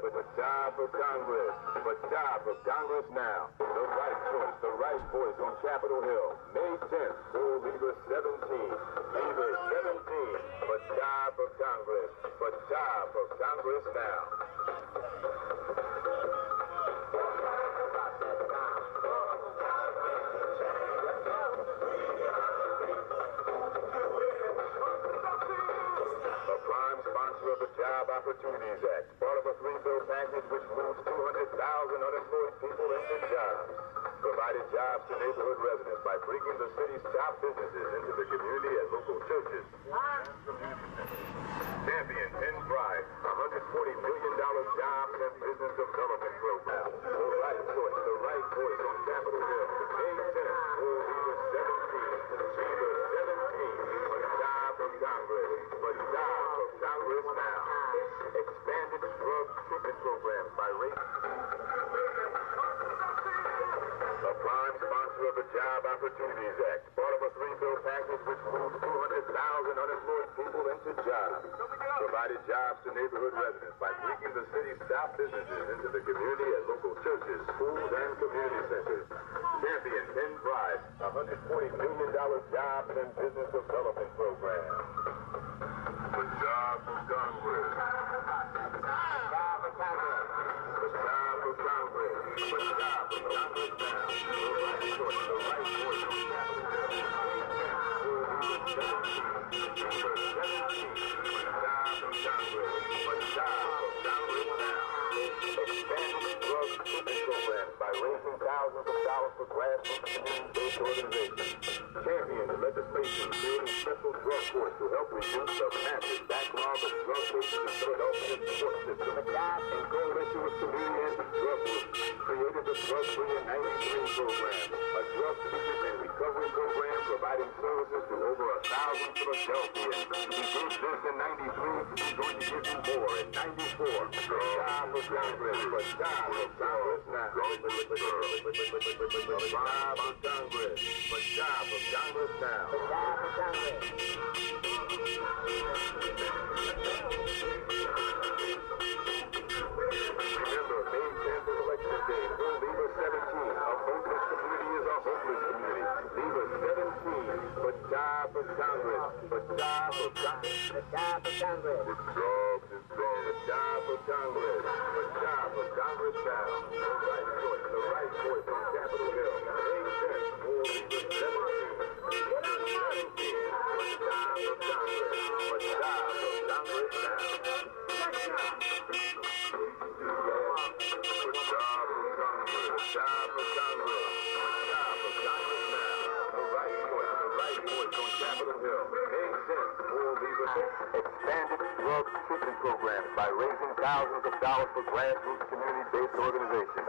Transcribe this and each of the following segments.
For job for Congress. For job for Congress now. The right choice, the right voice on Capitol Hill. May 10th, for Leader 17. Leader 17. For job for Congress. For job for Congress now. Sponsor of the Job Opportunities Act, part of a three-bill package which moves 200,000 unemployed people into jobs. Provided jobs to neighborhood residents by bringing the city's top businesses into the community and local churches. Champion Penn Pride, $140 million jobs and business development program. The right choice, the right voice on Capitol Hill. May 10th, for Leader 17. Leader 17, for job for Congress. For job for Congress now. Expanded drug treatment programs by race. A prime sponsor of the Job Opportunities Act, part of a three-bill package which moves 200,000 unemployed people into jobs. Provided jobs to neighborhood residents by bringing the city's top businesses into the community and local churches, schools, and community centers. Champion Penn Pride, $140 million jobs and business development program. For job for Congress. Job for Congress. For job for Congress. For job for Congress now. The right choice, the right voice on Capitol Hill. For job for Congress. For job for Congress now. Expanding drug treatment programs by raising thousands of dollars for grassroots community-based organizations. Champion legislation creating special drug courts to help reduce the massive backlog of drug cases in Philadelphia's court system. In coalition with community anti-drug groups, created the Drug-Free in 93 program, a drug treatment and recovery program providing services to over 1,000 Philadelphians. He did this in 93, he's going to give you more in 94. Job for Congress, for job for Congress now. For job for Congress, for job for Congress now. For job for Congress. Remember, May 10th is election day. For Leader 17, a hopeless community is a hopeless community. Leader 17, for job for Congress. For job for Congress. For job for Congress. For job for Congress. For job for Congress. For job for Congress now. The right choice, the right voice on Capitol Hill. May 10th, for Leader 17. Leader 17, for job for Congress. For job for Congress now. For job for Congress. Job for Congress. Job for Congress now. The right choice, the right voice on Capitol Hill. May 10th, for Leader 17. Expanded drug treatment programs by raising thousands of dollars for grassroots community-based organizations.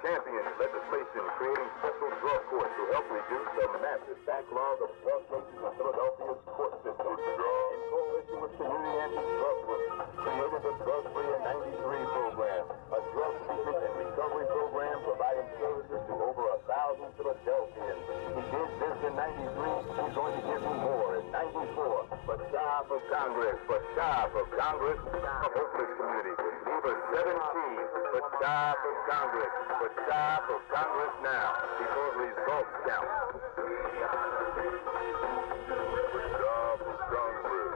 Champion legislation creating special drug courts to help reduce the massive backlog of drug cases in Philadelphia's court system. In coalition with community anti-drug groups, created the Drug-Free in 93 program, a drug treatment and recovery program providing services to over 1,000 Philadelphians. He did this in 93, he's going to give you more in 94. For job for Congress, for job for Congress, a hopeless community. Leader 17, for job for Congress, for job for Congress now, because results count. For job for Congress.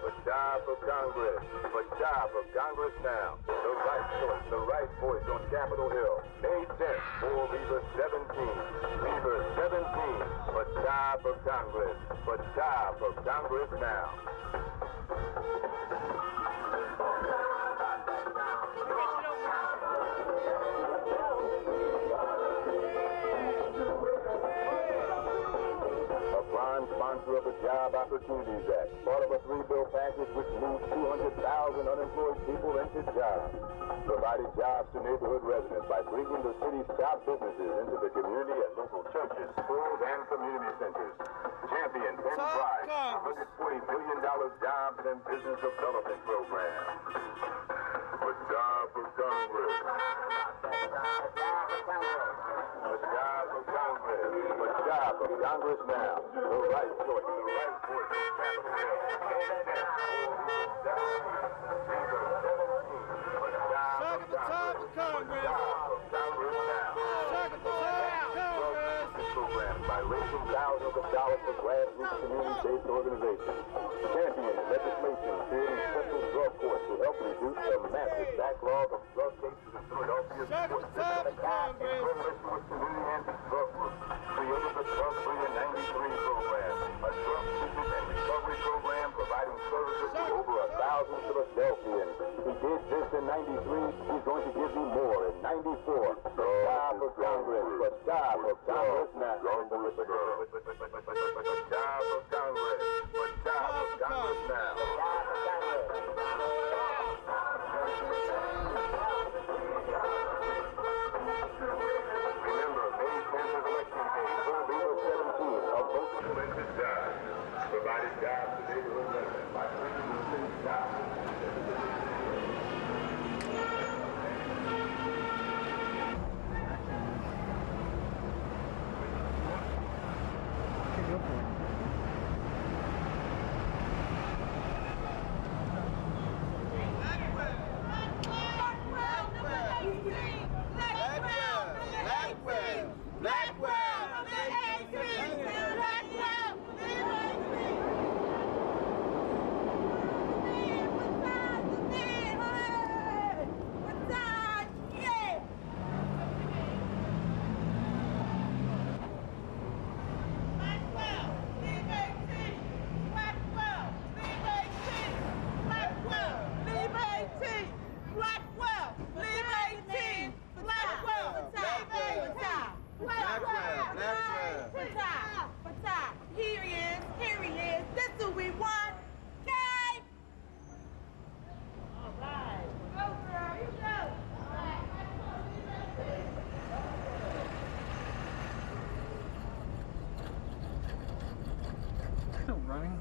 For job for Congress. For job for Congress now. The right choice, the right voice on Capitol Hill. May 10th, for Leader 17. Leader 17, for job for Congress. For job for Congress now. Sponsor of the Job Opportunities Act, part of a three-bill package which moves 200,000 unemployed people into jobs. Provided jobs to neighborhood residents by bringing the city's top businesses into the community and local churches, schools, and community centers. Champion Penn Pride, $140 million jobs and business development program. For job for Congress. For job for Congress. For job of Congress now. The right choice, the right voice on Capitol Hill. Second the top of Congress. Second the top of Congress. Program by raising thousands of dollars for grassroots community-based organizations. Championing legislation creating special drug courts to help reduce the massive backlog of drug cases in Philadelphia. Second the top of Congress. Coalition with community anti-drug groups created the Drug-Free in 93 program, a drug treatment and recovery program providing services to over 1,000 Philadelphians. He did this in 93. He's going to give you more in 94. Job of Congress. For job of Congress now. Job of Congress. For job of Congress now. Remember, May 10th is election day. Full V017 of both elected jobs. Provided jobs to neighborhood residents by bringing the city jobs. Running?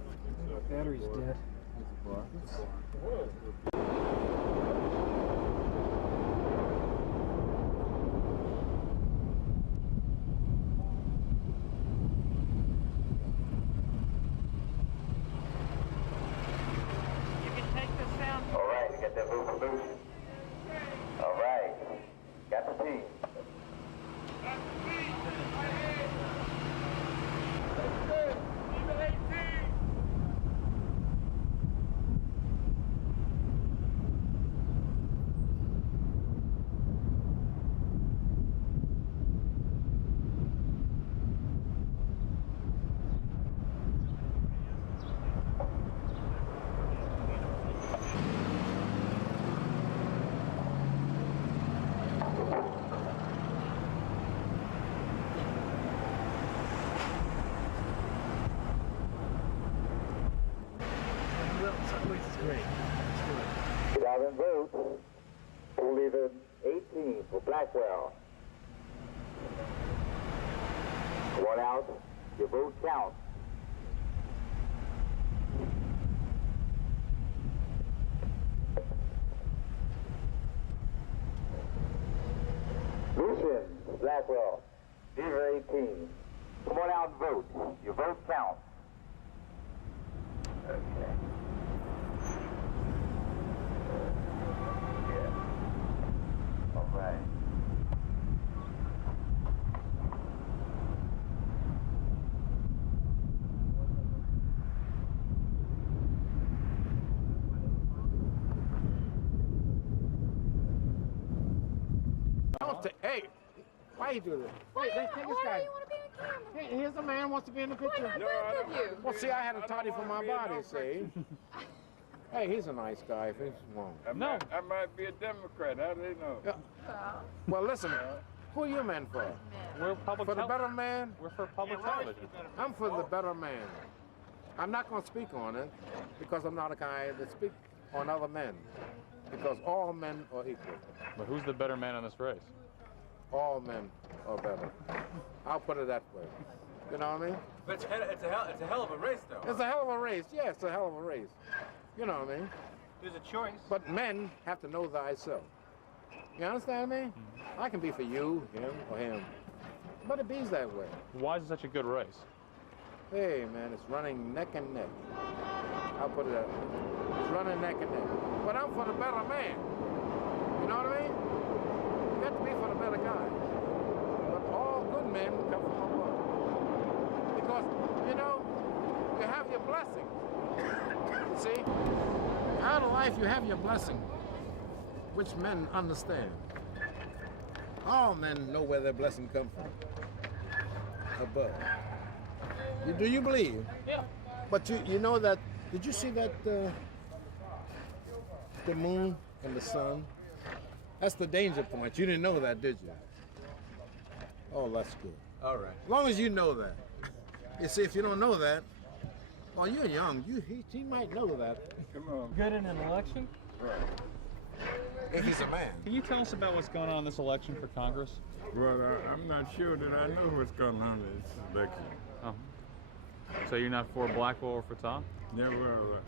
Battery's dead. You can take the sound. All right, get that move loose. All right, got the team. Get out and vote. We'll leave it 18 for Blackwell. One out. Your vote counts. Lucian, Blackwell, Beaver 18. Come on out and vote. Your vote counts. Okay. All right. Hey, why you do this? Wait, take this Why guy. do you want to be in the camera? Here's a man who wants to be in the picture. Why not both of you? Well, see, I had a toddy for my body, see? Hey, he's a nice guy if he's wrong. I might be a Democrat. How do they know? Well, listen, who are you men for? We're public For the better man? We're for public television. I'm for the better man. I'm not going to speak on it because I'm not a guy that speaks on other men. Because all men are equal. But who's the better man in this race? All men are better. I'll put it that way. You know what I mean? But it's a hell of a race, though. It's a hell of a race. Yeah, it's a hell of a race. You know what I mean? There's a choice. But men have to know thyself. You understand me? I can be for you, him, or him. But it be that way. Why is it such a good race? Hey, man, it's running neck and neck. I'll put it that way. It's running neck and neck. But I'm for the better man. You know what I mean? You got to be for the better guys. But all good men come from above. Because, you know, you have your blessing. You see? Out of life, you have your blessing, which men understand. All men know where their blessing comes from. Above. Do you believe? Yeah. But you know that, did you see that the moon and the sun? That's the danger point. You didn't know that, did you? Oh, that's good. All right. As long as you know that. You see, if you don't know that, well, you're young. He might know that. Come on. Good in an election? If he's a man. Can you tell us about what's going on in this election for Congress? Well, I'm not sure that I know what's going on in this election. Oh. So you're not for Blackwell or for Tom? Yeah, well,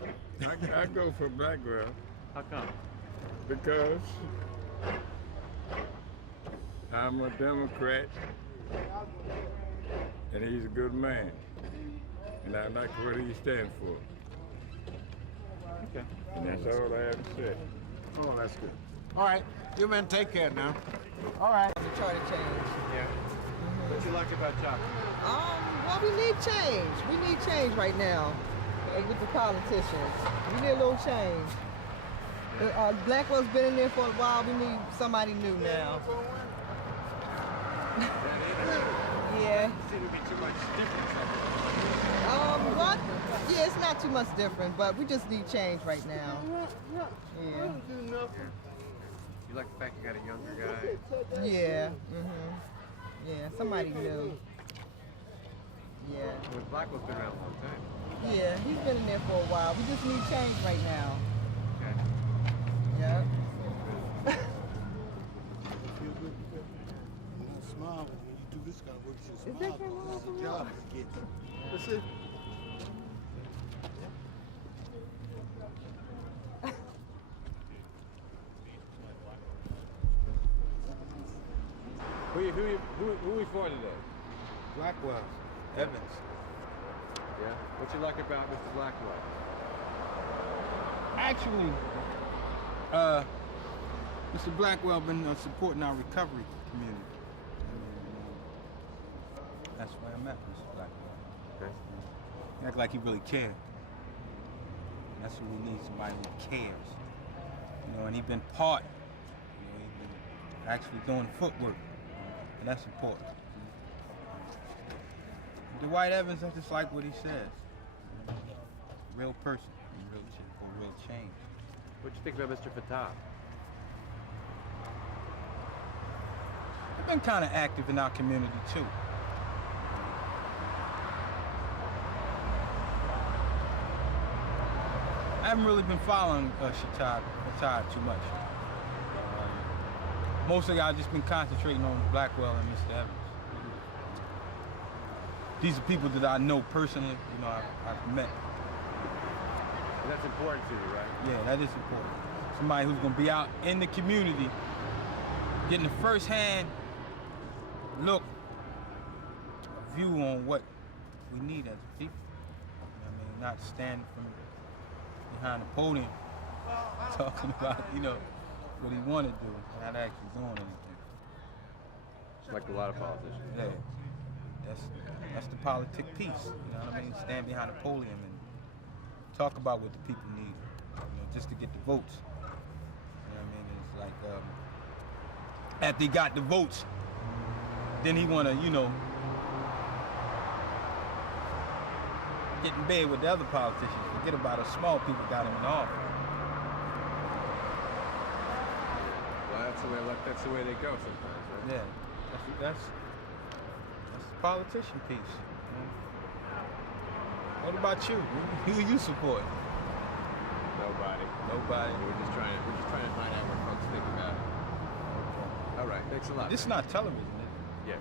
I go for Blackwell How come? because I'm a Democrat and he's a good man. And I like what he stands for. Okay. And that's all I have to say. Oh, that's good. All right, you men take care now. All right. Try to change. Yeah. What you like about chocolate? Well, we need change. We need change right now with the politicians. We need a little change. Blackwell's been in there for a while. We need somebody new now. Yeah. Seems to be too much difference. What? Yeah, it's not too much different, but we just need change right now. Yeah. You like the fact you got a younger guy? Yeah. Yeah, somebody new. Yeah. Well, Blackwell's been around a long time. Yeah, he's been in there for a while. We just need change right now. Okay. Yeah. Feel good. You don't smile when you do this kind of work. You should smile. That's the job to get. That's it. Who we for today? Blackwell, Evans. Yeah. What you like about Mr. Blackwell? Actually, Mr. Blackwell been supporting our recovery community. That's why I met Mr. Blackwell. Okay. He act like he really cared. That's what we need, somebody who cares. You know, and he been part. You know, he been actually doing footwork, and that's important. Dwight Evans, I just like what he says. Real person, real change. What'd you think about Mr. Fatah? I've been kind of active in our community too. I haven't really been following Fatah too much. Mostly I've just been concentrating on Blackwell and Mr. Evans. These are people that I know personally, you know, I've met. And that's important to you, right? Yeah, that is important. Somebody who's gonna be out in the community, getting a first-hand look, a view on what we need as a people. You know what I mean, not standing from behind the podium talking about, you know, what he want to do, not actually doing anything. Just like a lot of politicians. Yeah, that's the politic piece. You know what I mean? Stand behind the podium and talk about what the people need, you know, just to get the votes. You know what I mean? It's like after he got the votes, then he want to, you know, get in bed with the other politicians. Forget about us small people got him in office. Well, that's the way they go sometimes, right? Yeah, that's the politician piece. You know? What about you? Who you support? Nobody. Nobody. We're just trying to find out what folks think about it. All right, thanks a lot. This is man. not television, is it? Yeah.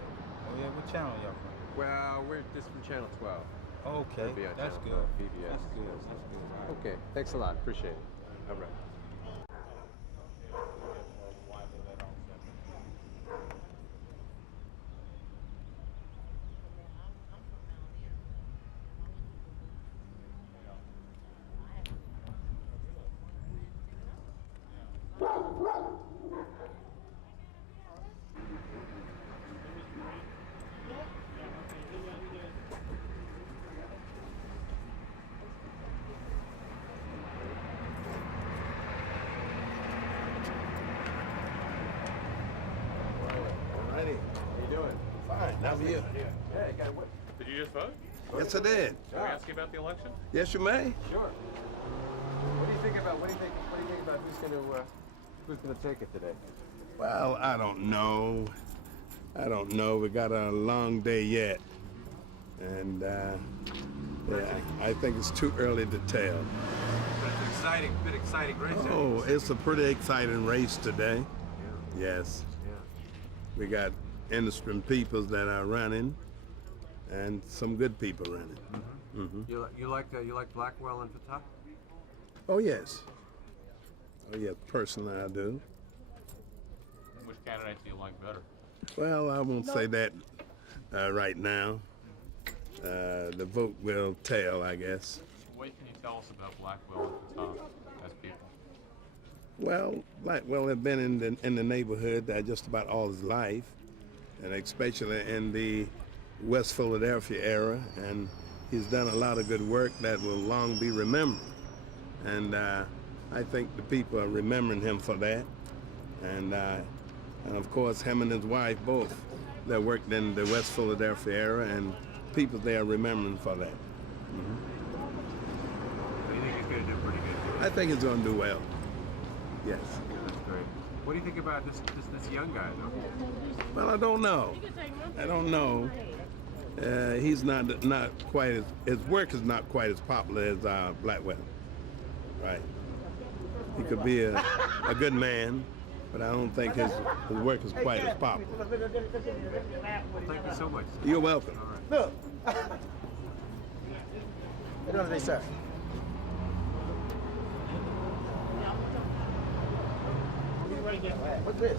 Oh yeah, what channel y'all from? Well, we're just from Channel 12. Okay, It'll be on that's Channel good. 12, PBS. That's good. That's good. All right. Okay, thanks a lot. Appreciate it. All right. doing? Fine, how are you? Yeah, you gotta wait. Did you just vote? Yes, I did. Can we ask you about the election? Yes, you may. Sure. What do you think about who's gonna take it today? Well, I don't know. We got a long day yet. And yeah, I think it's too early to tell. But it's an exciting race. Oh, it's a pretty exciting race today. Yeah. Yes. Yeah. We got innocent people that are running and some good people running. You like Blackwell and Fatah? Oh, yes. Oh, yes, personally I do. Which candidate do you like better? Well, I won't say that right now. The vote will tell, I guess. What can you tell us about Blackwell and Fatah as people? Well, Blackwell had been in the neighborhood just about all his life, and especially in the West Philadelphia era, and he's done a lot of good work that will long be remembered. And I think the people are remembering him for that. And of course, him and his wife both that worked in the West Philadelphia era, and people there are remembering for that. So you think he's gonna do pretty good? I think he's going to do well. Yes. Yeah, that's great. What do you think about this young guy, though? Well, I don't know. He's not quite his work is not quite as popular as Blackwell. Right. He could be a good man, but I don't think his work is quite as popular. Well, thank you so much. You're welcome. All right. Look. What do they say? What's this?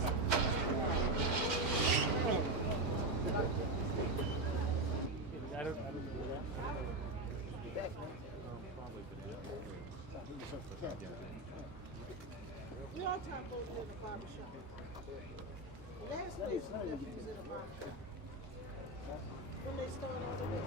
We all time goes in the barber shop. Last week, was in a barber shop. When they started all the way.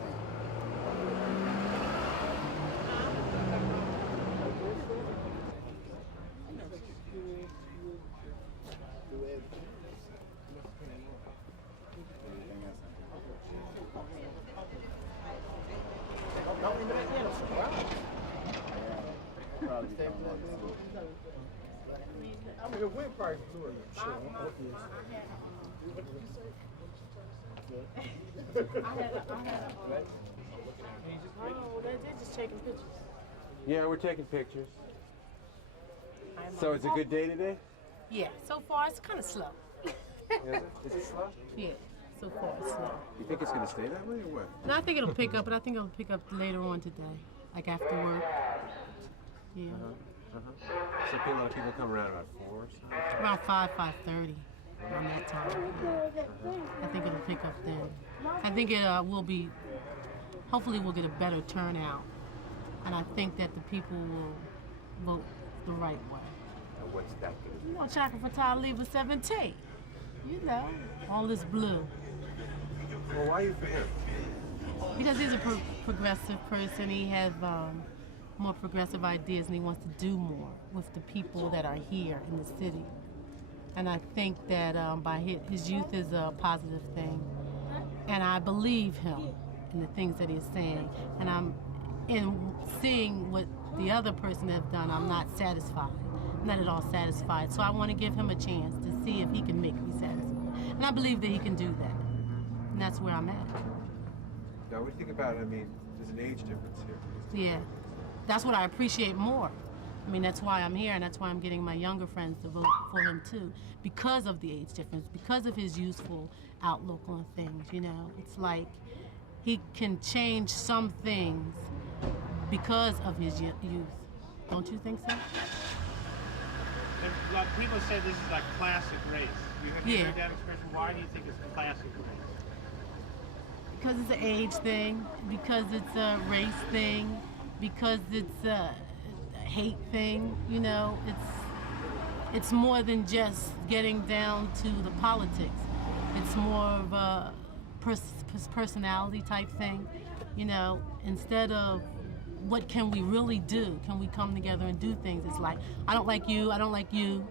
I mean, the wind price is doing it. Sure. Oh, they're just taking pictures. Yeah, we're taking pictures. So it's a good day today? Yeah, so far it's kind of slow. Is it slow? Yeah, so far it's slow. You think it's gonna stay that way or what? No, I think it'll pick up, but I think it'll pick up later on today, like after work. Yeah. So a lot of people come around about 4 or something? Around 5:30, around that time. Yeah. I think it'll pick up then. I think it will be, hopefully we'll get a better turnout. And I think that the people will vote the right way. And what's that gonna do? You know, Chaka Fattah leave a 17. You know, all this blue. Well, why are you for him? Because he's a progressive person. He has more progressive ideas, and he wants to do more with the people that are here in the city. And I think that by his youth is a positive thing. And I believe him in the things that he's saying. And I'm in seeing what the other person has done, I'm not satisfied. Not at all satisfied. So I want to give him a chance to see if he can make me satisfied. And I believe that he can do that. And that's where I'm at. Now, what do you think about, I mean, there's an age difference here. Yeah. That's what I appreciate more. I mean, that's why I'm here, and that's why I'm getting my younger friends to vote for him too, because of the age difference, because of his youthful outlook on things, you know. It's like he can change some things because of his youth. Don't you think so? Well, people say this is like classic race. Have you heard that expression? Why do you think it's a classic race? Because it's an age thing, because it's a race thing, because it's a hate thing, you know. It's more than just getting down to the politics. It's more of a personality type thing, you know. Instead of what can we really do? Can we come together and do things? It's like, I don't like you, I don't like you.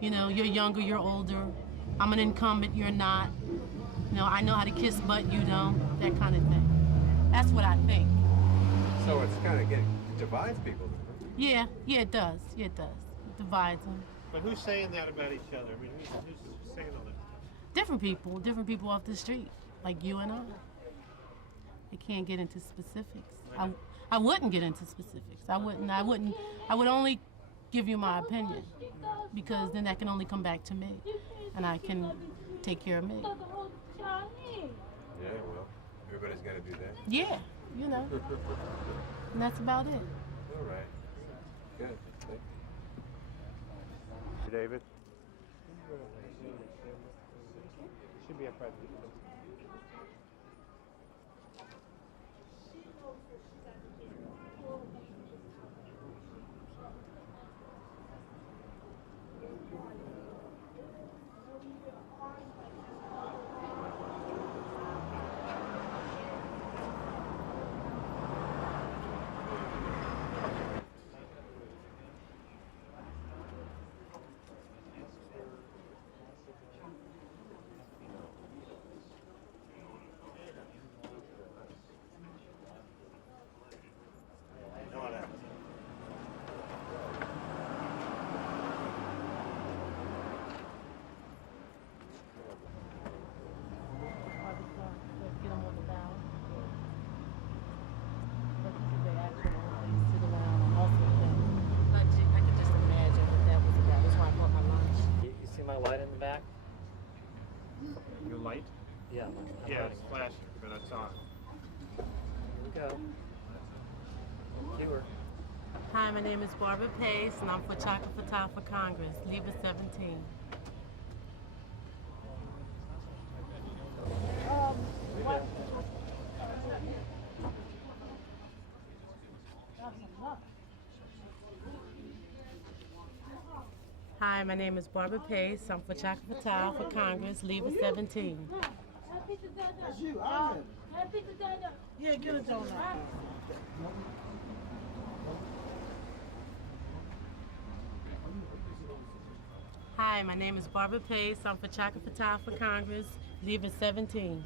You know, you're younger, you're older. I'm an incumbent, you're not. You know, I know how to kiss butt, you don't. That kind of thing. That's what I think. So it's kind of divides people. Yeah, it does. Yeah, it does. It divides them. But who's saying that about each other? I mean, who's saying all that? Different people off the street, like you and I. I can't get into specifics. I wouldn't get into specifics. I would only give you my opinion, because then that can only come back to me, and I can take care of me. Yeah, well, everybody's got to do that. Yeah, you know. And that's about it. All right. Good. Thank you. David? Should be a president. My light in the back? Your light? Yeah. Yeah, it's flashing, but it's on. Here we go. Viewer. Hi, my name is Barbara Pace, and I'm for Chocolate Fatah for Congress. Leave at 17. Hi, my name is Barbara Pace. I'm for Chocolate Fatah for Congress. Leave at 17. That's you. Yeah, get a donut. Hi, my name is Barbara Pace. I'm for Chocolate Fatah for Congress. Leave at 17.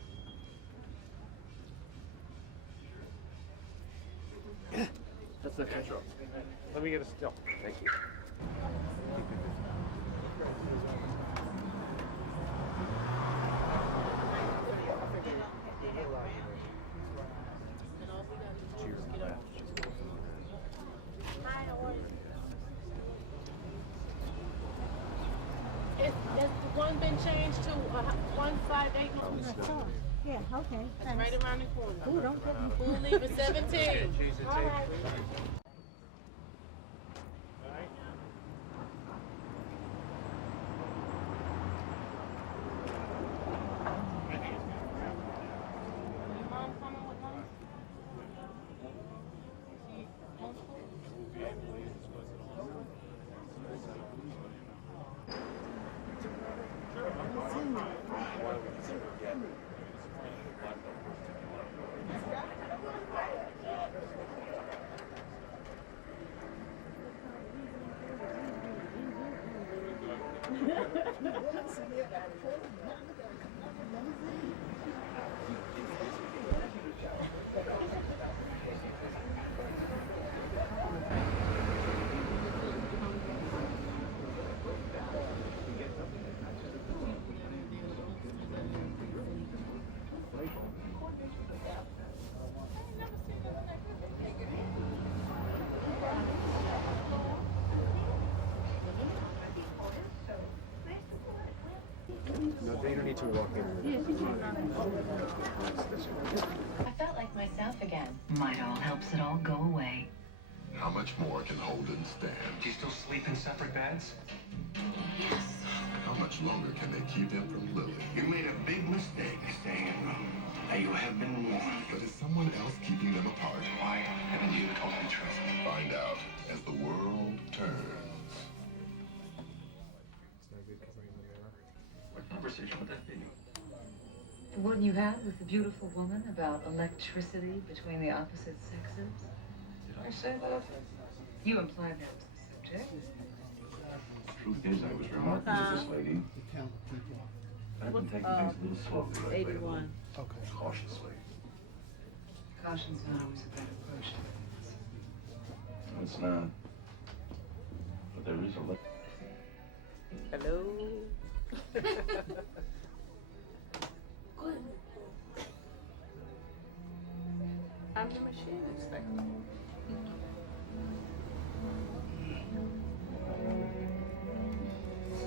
That's okay. Let me get a still. Thank you. Has the one been changed to 158? Yeah, okay. That's right around the corner. Ooh, don't get me. We'll leave at 17. All right. No, they don't need to walk in. I felt like myself again. Midol helps it all go away. How much more can Holden stand? Do you still sleep in separate beds? Yes. How much longer can they keep him from Lily? You made a big mistake staying at home. Now you have been warned. But is someone else keeping them apart? Why haven't you told the truth? Find out as the world turns. What conversation would that be? The one you had with the beautiful woman about electricity between the opposite sexes? Did I say that? You implied that was the subject. Truth is, I was remarking to this lady I've been taking things a little slowly lately. 81. Okay. Cautiously. Caution's not always a bad approach. It's not. But there is a little. Hello. I'm the machine inspector.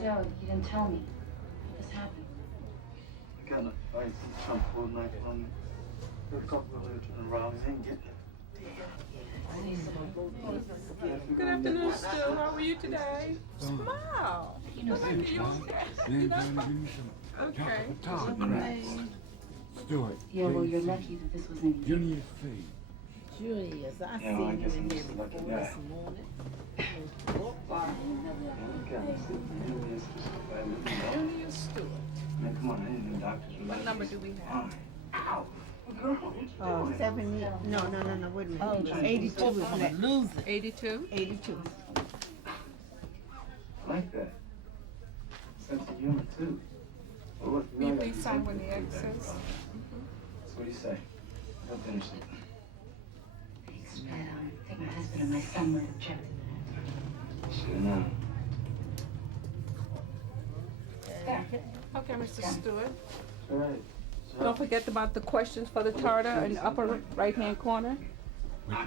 So, you didn't tell me. What happened? I got in a fight and some pulled knife on me. There were a couple of them turning around. They didn't get me. Good afternoon, Stu. How are you today? Smile. You know, Okay. Stuart. yeah, well, you're lucky that this was in Julius Fee. Julius, I Yeah, well, I seen guess you in I'm here just a lucky before guy. this morning. Julius Stewart. Man, come on, I need them doctors. What number do we have? Ow. 70, no, wait a minute. Oh, 82 is next. 82? 82. I like that. Sense of humor, too. Well, look, Will you really, please sign when the X says? So what do you say? I'll finish it. Thanks, but I think my husband and my son would object to that. Should know. Okay, Mr. Stewart. All right. Don't forget about the questions for the charter in the upper right-hand corner. I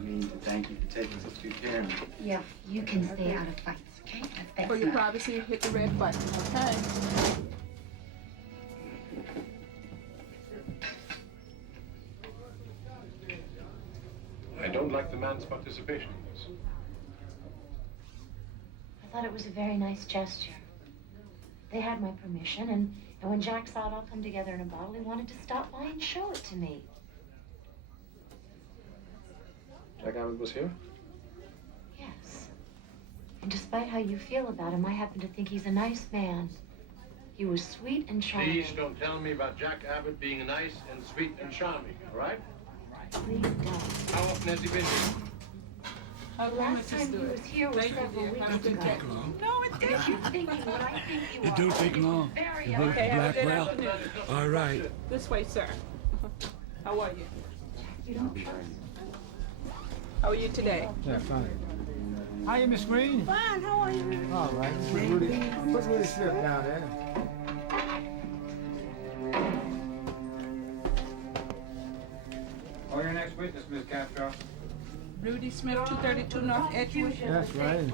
mean, to thank you for taking such good care of me. Yeah, you can stay out of fights, okay? That's For your privacy, hit the red button, okay? I don't like the man's participation in this. I thought it was a very nice gesture. They had my permission, and when Jack saw it all come together in a bottle, he wanted to stop by and show it to me. Jack Abbott was here? Yes. And despite how you feel about him, I happen to think he's a nice man. He was sweet and charming. Please don't tell me about Jack Abbott being nice and sweet and charming, all right? Please don't. How often has he been here? The last time he was here was several weeks ago. No, it didn't. You're thinking what I think you are. It don't take long. Very You vote Okay, for have a good Blackwell? afternoon. All right. This way, sir. How are you? You don't trust. How are you today? Yeah, fine. Hi, Miss Green. Fine, how are you? All right. Put Rudy Smith down there. Oh, your next witness, Miss Castro. Rudy Smith, 232 North Edgewood. That's right.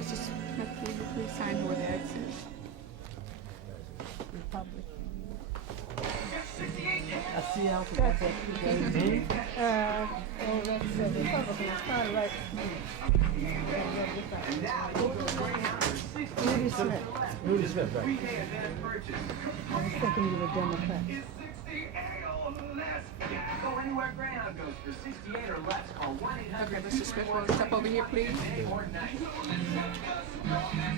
Mr. Smith, will you please sign where the X is? Republic. I see how That's it. Oh, that's it. Republican. It's kind of right. Rudy Smith. Rudy Smith, right? I was thinking you were Democrat. Go anywhere Greyhound goes for 68 or less. Call 1-800. Okay, Mr. Smith, will you step over here, please?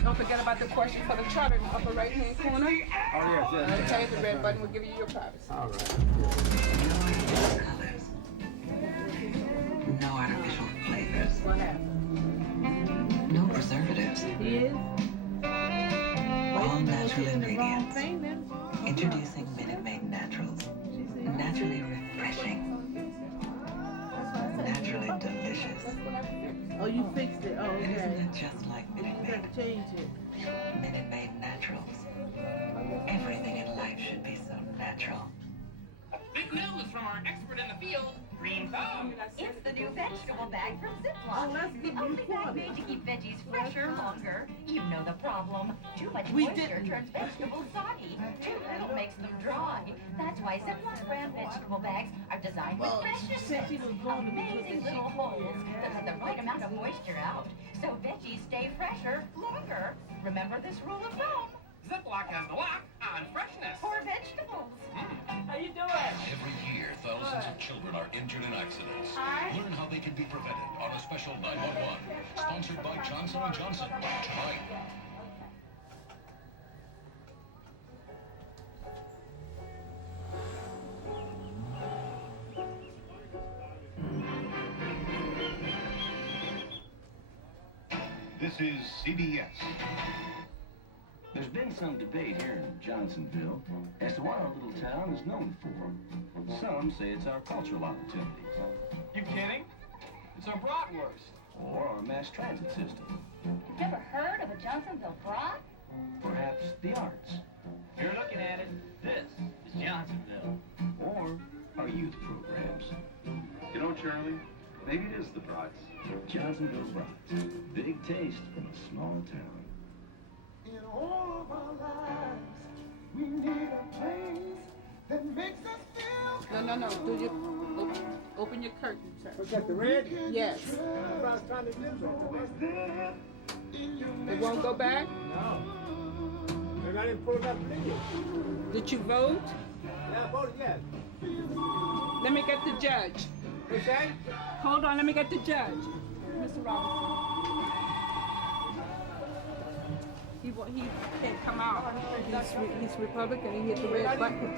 Don't forget about the question for the charter in the upper right-hand corner. Oh, yes. Okay, the red button will give you your privacy. All right. No artificial flavors. What happened? No preservatives. He is? All natural Wrong ingredients. thing then? Introducing Minute Maid Naturals. Naturally refreshing. Naturally delicious. Oh, you fixed it. Oh, And isn't okay. it just like Minute You Maid? gotta change it. Minute Maid Naturals. Everything in life should be so natural. Big news from our expert in the field, Green Thumb. It's the new vegetable bag from Oh, Ziploc. that's the good. only You bag bought made it. to keep veggies fresher longer. You know the problem. Too much We moisture didn't. turns vegetables soggy. Too little makes them dry. That's why Ziploc brand vegetable bags are designed with freshness. She was going to be Amazing little holes that let the right amount of moisture out, so veggies stay fresher longer. Remember this rule of thumb. Ziploc has the lock on freshness. For vegetables. How you doing? Every year, thousands of children are injured in accidents. Hi. Learn how they can be prevented on a special 911, sponsored by Johnson & Johnson tonight. This is CBS. There's been some debate here in Johnsonville as to what our little town is known for. Some say it's our cultural opportunities. You kidding? It's our bratwurst. Or our mass transit system. You've never heard of a Johnsonville brat? Perhaps the arts. You're looking at it. This is Johnsonville. Or our youth programs. You know, Charlie, maybe it is the brats. Johnsonville Brats. Big taste from a small town. In all of our lives, we need a place that makes us feel. No. Do you open your curtain, sir? What's that, the red? Yes. That's what I was trying to do. It won't go back? No. Maybe I didn't pull it up legally. Did you vote? Yeah, I voted yes. Let me get the judge. What's that? Hold on, let me get the judge. Mr. Robinson. He can't come out. He's Republican. He hit the red button.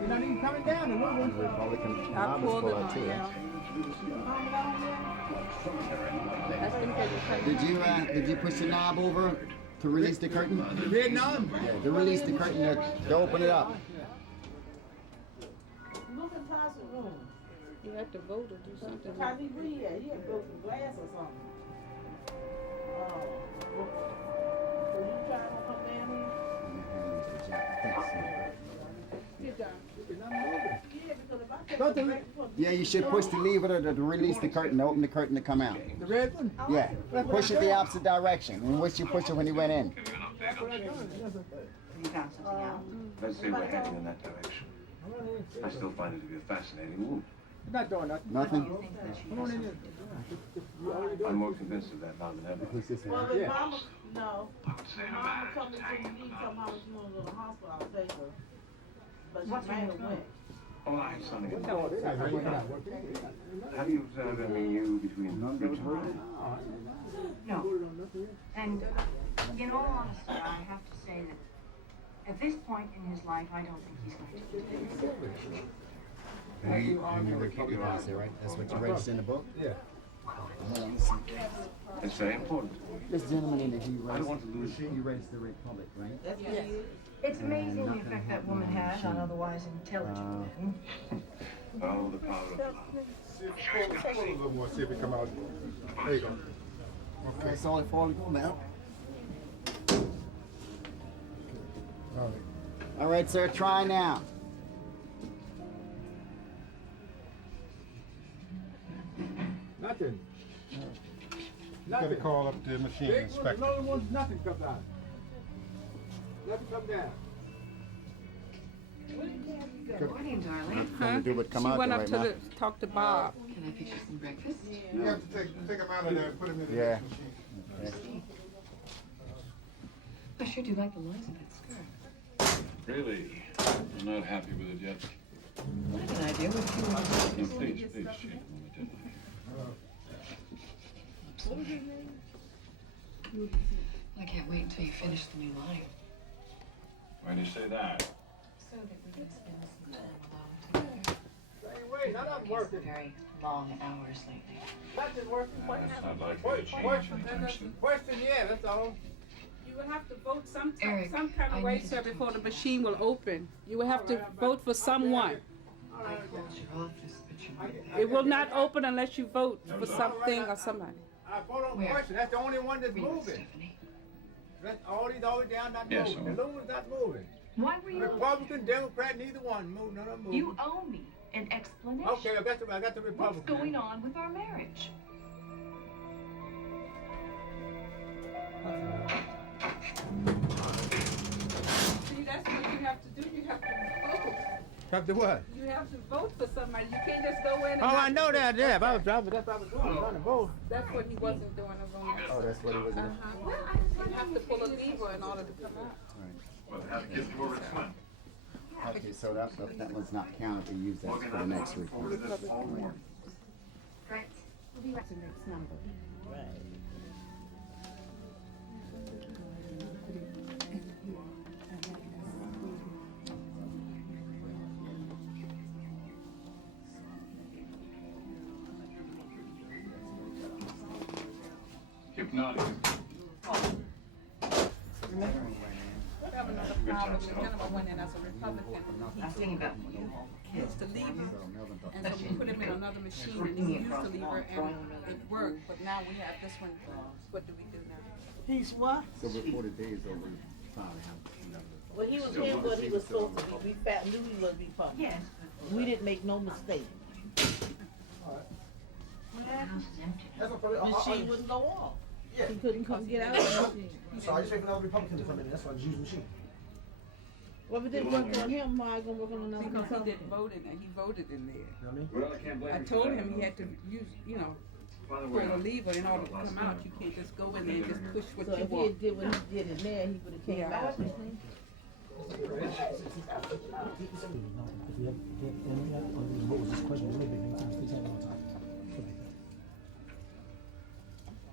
You're not even coming down and moving. Republican. I pulled it on, yeah. Did you push the knob over to release the curtain? The red knob? Yeah, to release the curtain to open it up. Look at Tasha's room. You have to vote or do something. How he read that? He had broken glass or something. Were you trying to come down here? Yeah, because if I take Yeah, you should push the lever to release the curtain, to open the curtain to come out. The red one? Yeah, push it the opposite direction. And which you push it when you went in. That's what I done. You found something out? Let's say we're heading in that direction. I still find it to be a fascinating move. You're not doing nothing. Nothing? Come on in here. I'm more convinced of that now than ever. Well, if mama, no. If mama come to you, need somehow she want to go to the hospital, I'll take her. But she made her wet. Oh, I have something. Have you observed any you between good times? No. And in all honesty, I have to say that at this point in his life, I don't think he's going to do it. You recognize it, right? That's what you registered in the book? Yeah. It's very important. This gentleman in the I don't want to lose he registered the Republic, right? Yes. It's amazing the effect that woman has on otherwise intelligent men. Oh, the power of love. Hold a little more, see if it come out. There you go. Okay, it's only 44 now. All right. All right, sir, try now. Nothing. You gotta call up the machine Big inspector. ones, little ones, nothing comes out. Nothing come down. Good morning, darling. Nothing to do but come She out went there up right to now. talk to Bob. Can I fix you some breakfast? You have to take them out of there and put them in the Yeah. machine. I sure do like the lines of that skirt. Really? I'm not happy with it yet. I have an idea what you want. No, please, Chief. I can't wait until you finish the new line. Why do you say that? So that we can spend some time alone together. Wait, none of them working. Very long hours lately. Nothing working. That's not likely to change. Question, yeah, that's all. You will have to vote some Eric, kind I of way, need sir, to before talk the to you. machine will open. You will have to vote for someone. I called your office, but you weren't there. It will not open unless you vote for something or somebody. I vote on the Where? question. That's the only one that's Were you with moving. Stephanie? That's all these all the way down, not Yes, moving. sir. The little one's not moving. Why were you? Republican, Democrat, neither one moved. None of them moved. You owe me an explanation. Okay, I got the What's Republican. going on with our marriage? See, that's what you have to do. You have to vote. Have to what? You have to vote for somebody. You can't just go in and Oh, I not- know that. Yeah, if I was driving, that's what I was doing. I was trying to vote. That's what he wasn't doing. Oh, that's what he was doing. You have to pull a lever in order to come out. Well, have to give you a response. Okay, so that one's not counted. We use that for the next report. Right. We'll be right to the next number. Hypnotic. problem with the gentleman went in as a Republican. He used to leave her, and so we put him in another machine, and he used to leave her, and it worked. But now we have this one. What do we do now? He's what? So we're 40 days over, finally have another. Well, he was here what he was supposed to be. We knew he was Republican. Yes. We didn't make no mistake. What happened? The machine wouldn't go off. Yeah. He couldn't come get out of the machine. So I just wait for another Republican to come in. That's why I just use the machine. Well, if it didn't work on him, why gonna work on another Because Republican? he didn't vote in there. He voted in there. You know what I mean? Well, I can't blame I him told for him that. he had to use, you know, for the lever in order to come out. You can't just go in there and just push what So you if he want. had did what he did in there, he would have came Yeah. out. If we have what was this question? Really big thing. Please have it on time.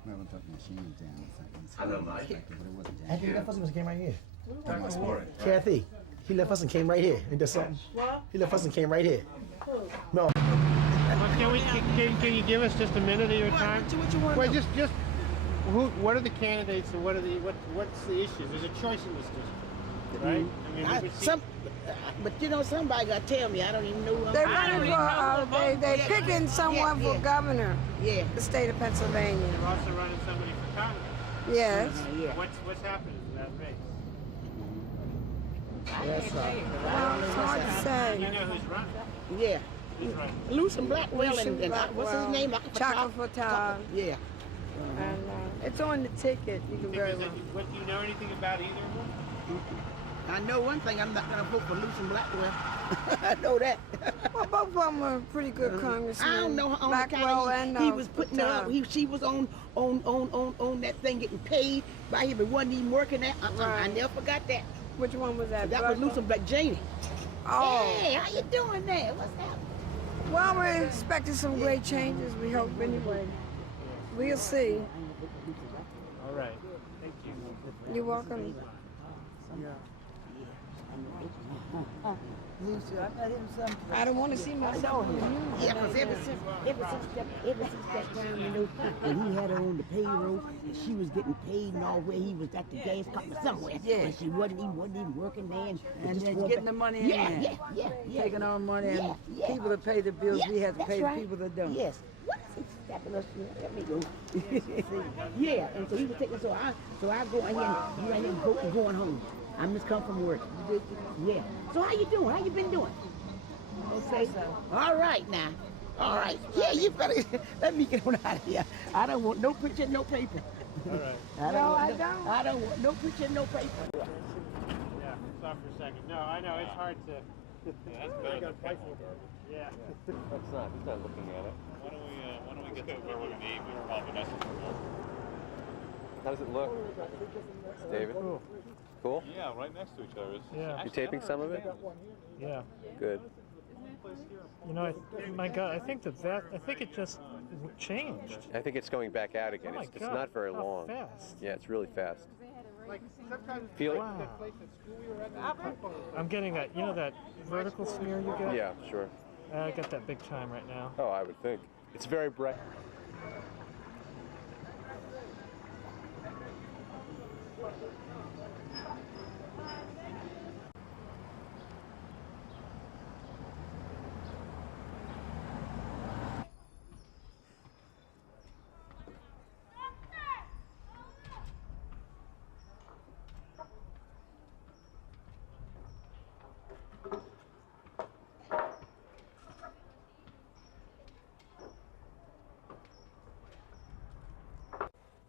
We haven't put the machines down. It's like, but it wasn't down. He left us and came right here. Kathy, he left us and came right here. Ain't that something? What? He left us and came right here. No. Can you give us just a minute of your time? What you want to Well, know? just what are the candidates and what's the issues? There's a choice in this district, right? I mean, But you know, somebody got to tell me. I don't even know. They're running for, they picking someone for governor. Yeah. The state of Pennsylvania. They're also running somebody for Congress. Yes. What's happening in that race? That's right. Well, it's hard to say. You know who's running? Yeah. Who's running? Lucien Blackwell and what's his name? Chaka Fattah. Yeah. And it's on the ticket. You can very well. Do you know anything about either of them? I know one thing. I'm not going to vote for Lucien Blackwell. I know that. Well, both of them are pretty good congressmen. I don't know how Blackwell and he was putting up. She was on that thing getting paid by him. It wasn't even working that. I never forgot that. Which one was that? That was Lucien Black Janie. Oh. Hey, how you doing there? What's happening? Well, we're expecting some great changes. We hope anyway. We'll see. All right. Thank you. You're welcome. I don't want to see myself in the news. Yeah, because ever since that time, you know, when he had her on the payroll, and she was getting paid and all where he was at the gas company somewhere. Yeah. And she wasn't even working there. And then getting the money in there. Yeah. Taking our money and people that pay the bills, we have to pay the people that don't. Yes. What is he stepping us? Let me go. Yeah, and so he was taking, so I go in here and you ain't even going home. I just come from work. Yeah. So how you doing? How you been doing? Okay. All right now. All right. Yeah, you better let me get on out of here. I don't want no picture, no paper. All right. I don't want no picture, no paper. Yeah, stop for a second. No, I know it's hard to. Yeah, that's better than pencil. Yeah. That's not. He's not looking at it. Why don't we get the people who need all the messages? How does it look? David? Cool? Yeah, right next to each other. Yeah. You taping some of it? Yeah. Good. You know, my God, I think it just changed. I think it's going back out again. Oh my It's God, not very how long. fast. Yeah, it's really fast. Like sometimes Feel it? wow. I'm getting that, you know, that vertical smear you get? Yeah, sure. I got that big time right now. Oh, I would think. It's very bright.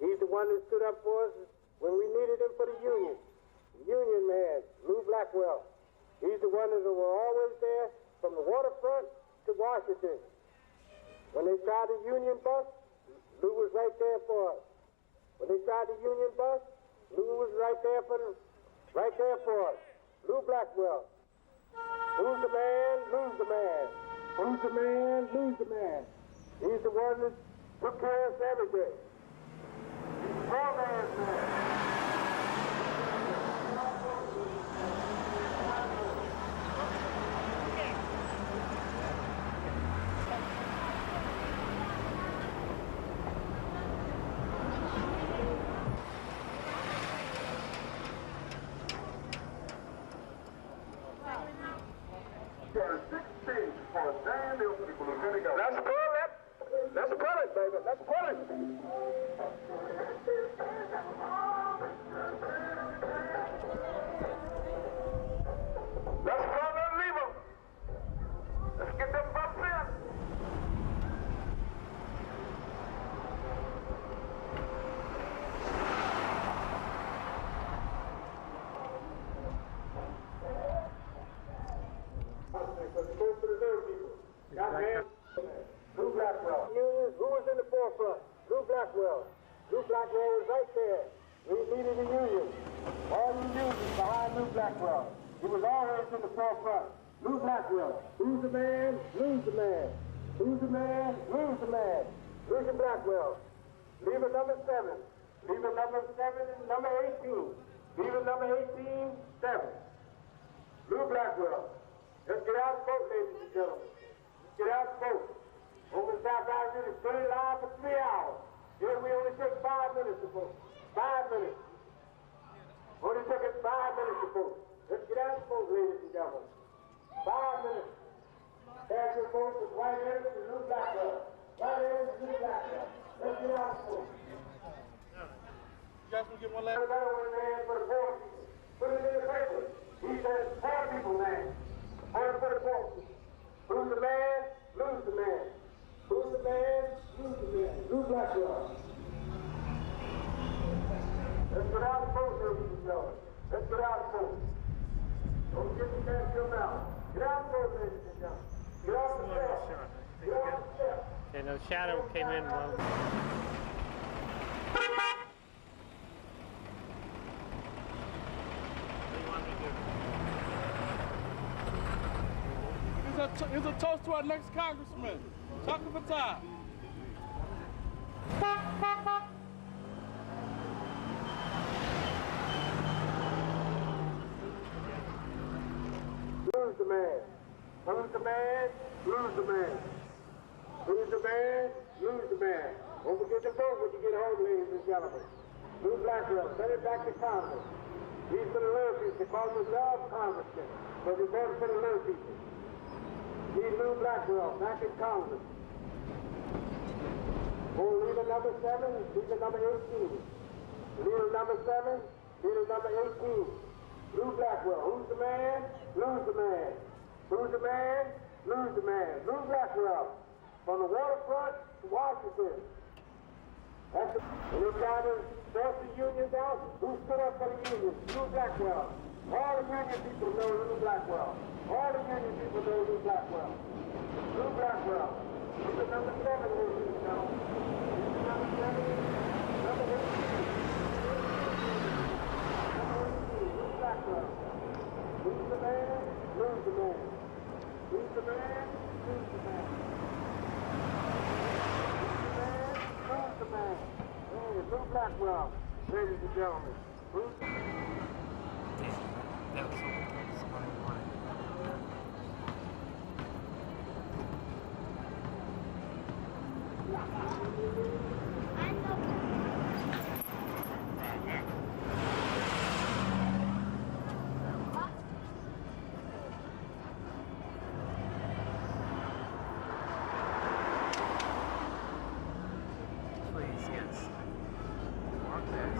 He's the one that stood up for us when we needed him for the Union. Union man, Lou Blackwell. He's the one that was always there from the waterfront to Washington. When they tried the Union bus, Lou was right there for us. When they tried the Union bus, Lou was right there for us. Lou Blackwell. Who's the man? Lou's the man. Who's the man? Lou's the man. He's the one that took care of us every day. Poor man's man. Let's call them, leave them. Let's get them bumps in. Lou Blackwell. Who was in the forefront? Lou Blackwell. Lou Blackwell was right there. We needed a union. All the unions behind Lou Blackwell. He was always in the forefront. Lou Blackwell. Who's the man? Lou's the man. Who's the man? Lou's the man. Lucian Blackwell. Lever number 7. Lever number 7 and number 18. Lever number 18, 7. Lou Blackwell. Let's get out and vote, ladies and gentlemen. Let's get out and vote. Over in South Africa, it's 30 live for 3 hours. Here we only take 5 minutes to vote. 5 minutes. Only took it 5 minutes to vote. Let's get out and vote, ladies and gentlemen. 5 minutes. Cast your vote with White Evans and Lou Blackwell. White Evans and Lou Blackwell. Let's get out and vote. You guys want to get one last? Another one, man, for the poor people. Put it in the paper. He says, poor people, man. Only for the poor people. Who's the man? Lose the man. Who's the man? Lose the man. Lou Blackwell. Let's get out and vote, ladies and gentlemen. Let's get out and vote. Don't get the cash your mouth. Get out and vote, ladies and gentlemen. Get off the step. Get off the step. And the shadow came in. Here's a toast to our next congressman, Tucker Patel. Who's the man? Who's the man? Lose the man. Who's the man? Lose the man. Don't forget to vote when you get home, ladies and gentlemen. Lou Blackwell, send it back to Congress. These for the little people. They call themselves congressmen, but they vote for the little people. Need Lou Blackwell back in Congress. Oh, leader number 7, leader number 18. Leader number 7, leader number 18. Lou Blackwell. Who's the man? Lose the man. Who's the man? Lose the man. Lou Blackwell. From the waterfront to Washington. That's the, and they're trying to force the unions out. Who stood up for the unions? Lou Blackwell. All the union people know Lou Blackwell. All the union people know Lou Blackwell. Lou Blackwell. He's the number 7, ladies and gentlemen. He's the number 7, number 18. Lou Blackwell. Who's the man? Lose the man. Who's the man? Lose the man. Who's the man? Lose the man. Hey, Lou Blackwell, ladies and gentlemen. Who's the man? That was somebody wanted. Please, yes. Mark this.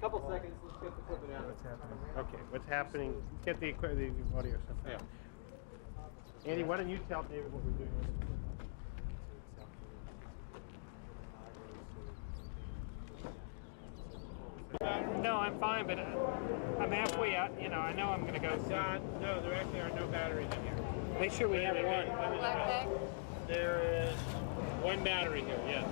Couple seconds, let's get the equipment out. What's happening? Okay, what's happening? Let's get the audio stuff out. Andy, why don't you tell David what we're doing? No, I'm fine, but I'm halfway out. You know, I know I'm going to go. No, there actually are no batteries in here. Make sure we have one. There is one battery here, yes.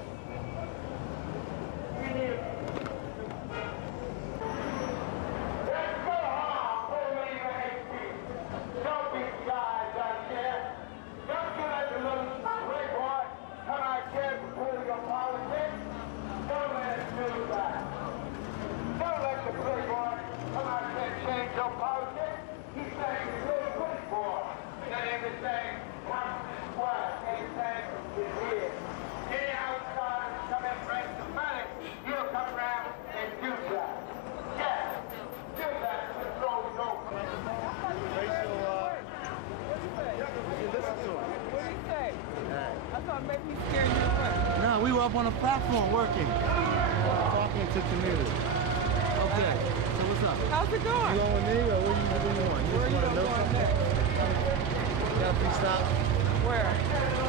No, we were up on a platform working, talking to community. Okay, so what's up? How's it going? You going with me or what do you want? Where are you going next? You got a free stop? Where?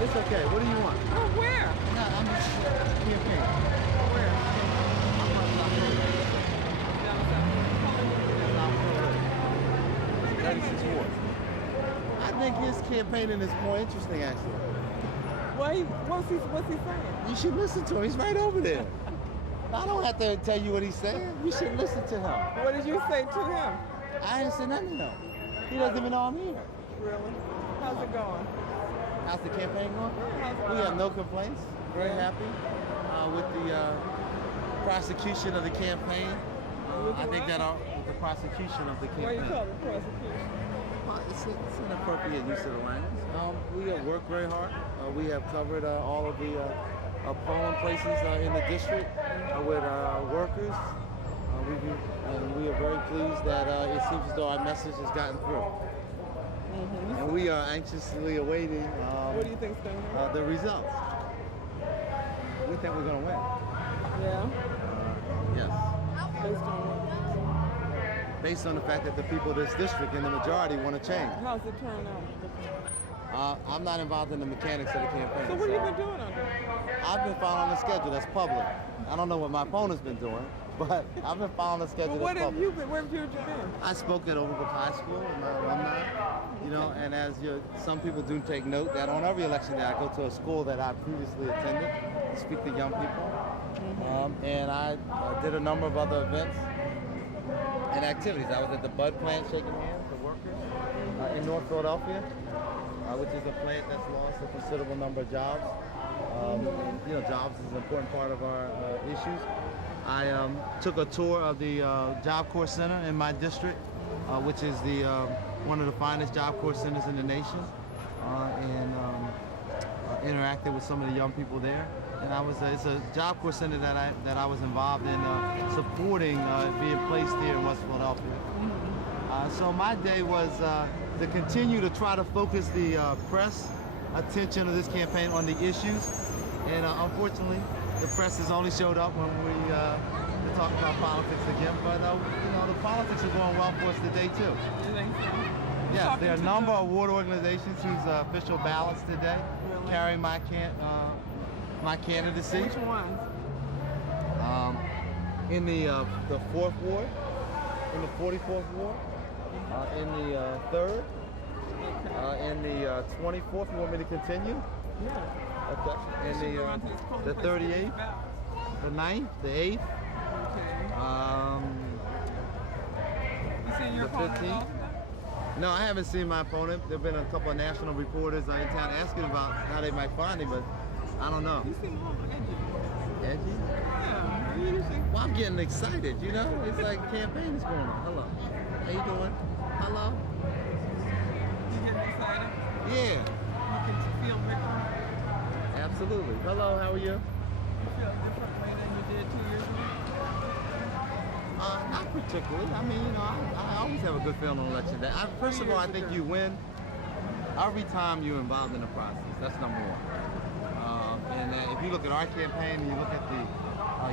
It's okay. What do you want? Oh, where? No, I'm just campaign. Where? I'm on South Florida. Down South Florida. 36 wards. I think his campaigning is more interesting, actually. Well, what's he saying? You should listen to him. He's right over there. I don't have to tell you what he's saying. You should listen to him. What did you say to him? I ain't said nothing to him. He doesn't even know I'm here. Really? How's it going? How's the campaign going? We have no complaints. Very happy with the prosecution of the campaign. I think that the prosecution of the campaign. Why you call it prosecution? It's an appropriate use of the language. We have worked very hard. We have covered all of the polling places in the district with workers. We are very pleased that it seems as though our message has gotten through. And we are anxiously awaiting what do you think's going to happen? The results. We think we're going to win. Yeah? Yes. Based on what? Based on the fact that the people of this district in the majority want to change. How's it turn out? I'm not involved in the mechanics of the campaign. So what have you been doing under? I've been following the schedule. That's public. I don't know what my opponent's been doing, but I've been following the schedule. Well, that's public. Where have you been? I spoke at Overbrook High School, my alumni. You know, and as some people do take note that on every election day I go to a school that I previously attended to speak to young people. And I did a number of other events and activities. I was at the Bud plant shaking hands with workers in North Philadelphia, which is a plant that's lost a considerable number of jobs. You know, jobs is an important part of our issues. I took a tour of the Job Corps Center in my district, which is one of the finest Job Corps centers in the nation, and interacted with some of the young people there. And it's a Job Corps center that I was involved in supporting being placed here in West Philadelphia. So my day was to continue to try to focus the press attention of this campaign on the issues. And unfortunately, the press has only showed up when we talk about politics again. But you know, the politics are going well for us today too. You think so? Yes, there are a number of award organizations whose official ballots today carry my candidacy. Which ones? In the 4th ward, in the 44th ward, in the 3rd, in the 24th. You want me to continue? Yeah. Okay. In the 38th, the 9th, the 8th, you seen your the 15th. No, I haven't seen my opponent. There have been a couple of national reporters in town asking about how they might find him, but I don't know. You seem a little edgy. Edgy? Yeah, you usually. Well, I'm getting excited, you know? It's like campaign is going on. Hello. How you doing? Hello? You getting excited? Yeah. You can feel victory? Absolutely. Hello, how are you? You feel differently than you did 2 years ago? Not particularly. I mean, you know, I always have a good feeling on election day. First of all, I think you win every time you're involved in the process. That's number one. And if you look at our campaign and you look at the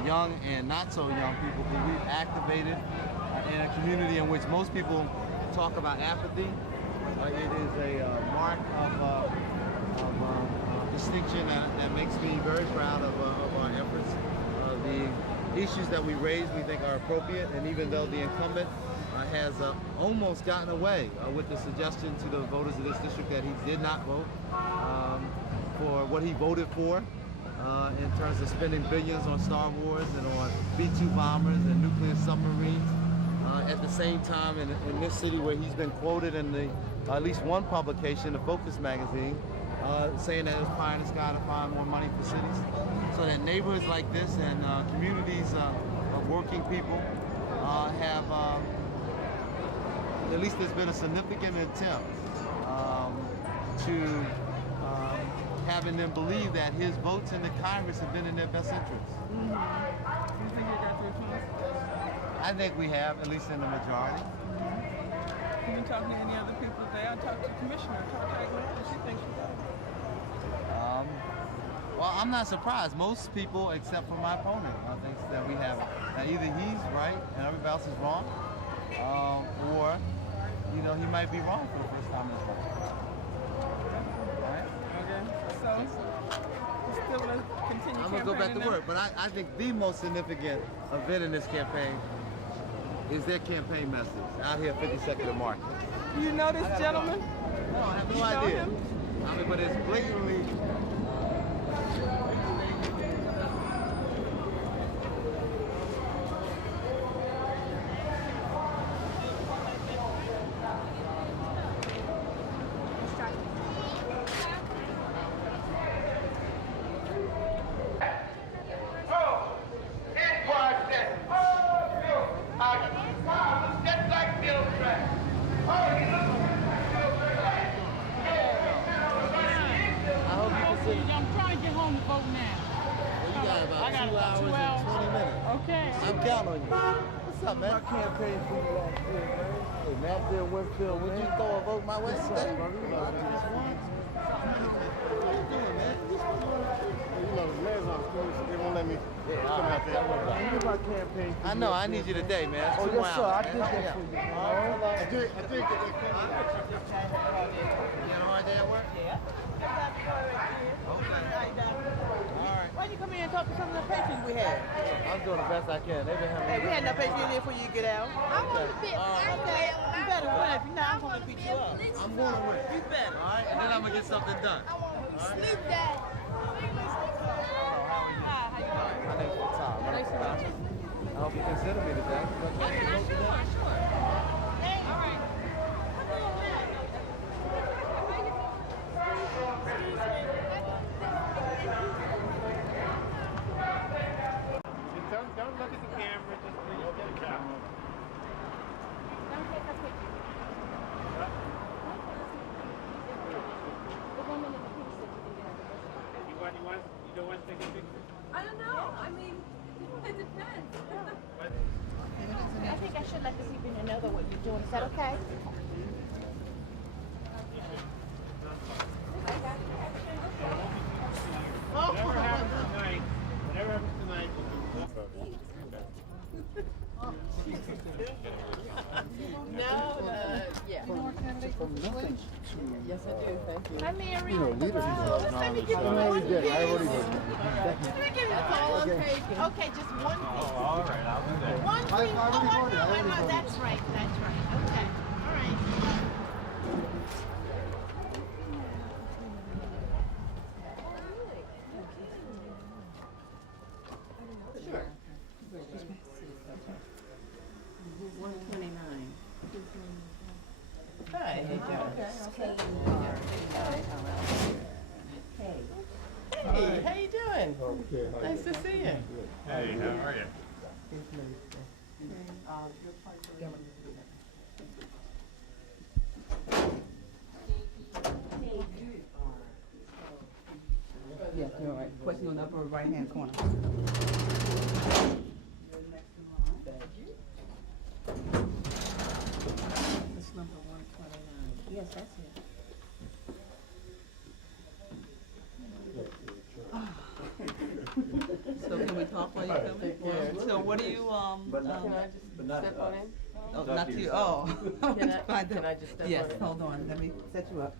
young and not so young people who we've activated in a community in which most people talk about apathy, it is a mark of distinction that makes me very proud of our efforts. The issues that we raise we think are appropriate, and even though the incumbent has almost gotten away with the suggestion to the voters of this district that he did not vote for what he voted for in terms of spending billions on Star Wars and on B-2 bombers and nuclear submarines. At the same time, in this city where he's been quoted in the at least one publication, the Focus magazine, saying that it's pie in the sky to find more money for cities. So that neighborhoods like this and communities of working people have, at least there's been a significant attempt to having them believe that his votes in the Congress have been in their best interest. You think you got through to us? I think we have, at least in the majority. Can you talk to any other people there? I talked to the commissioner. I talked to Agnes. She thinks you got it. Well, I'm not surprised. Most people, except for my opponent, think that we have that either he's right and everybody else is wrong, or you know, he might be wrong for the first time in his life. Right? Okay. So you still gonna continue? I'm gonna go back to work, but I think the most significant event in this campaign is their campaign message out here 52nd and Market. You know this gentleman? No, I have no idea. I mean, but it's blatantly. I'm trying to get home to vote now. Well, you got about 2 hours and 20 minutes. Okay. I'm counting on you. What's up, man? My campaign for you last year, man. Hey, Matt did Winfield, would you throw a vote my way today? What are you doing, man? You know, the mayor's on school, so they won't let me come out there. My campaign for I know, I need you today, man. It's 2 more yes, sir. hours, I did man. that for you. I did get that. You had a hard day at work? Yeah. Why you come in and talk to some of the patients we had? I'm doing the best I can. They've been having Hey, we had no patients in there before you get out. I want to beat okay. You better win. If you're not, I'm going to beat you up. I'm going to win. You better. All right, and then I'm going to get something done. Sleep that. My name's Tom. Nice to meet you. I hope you consider me today. Sure. Hey, all right. Don't look at the camera, just look at the camera. Don't take a picture. The woman in the pink said you didn't have You don't want to take a picture? I don't know. I mean, it depends. I think I should let the people know what you're doing. Is that okay? Whatever happens tonight, Yeah. Yes, I do. Thank you. Hi, Mary. You know, leaders Let me give you one I already piece. did. Let me give you That's all I'm okay. taking. Okay, just one piece. all right, I'll do that. One piece. Oh, I know. That's right. That's right. Okay. All right. Sure. 129. Hi. Hey, how you doing? Okay, how Nice to see you. Hey, how are you? Yes, you're right. Question on the upper right-hand corner. you coming? Yeah. So what do you, Can I just step on in? Oh, not you, oh. Can I just step Yes, on in? hold on, let me set you up.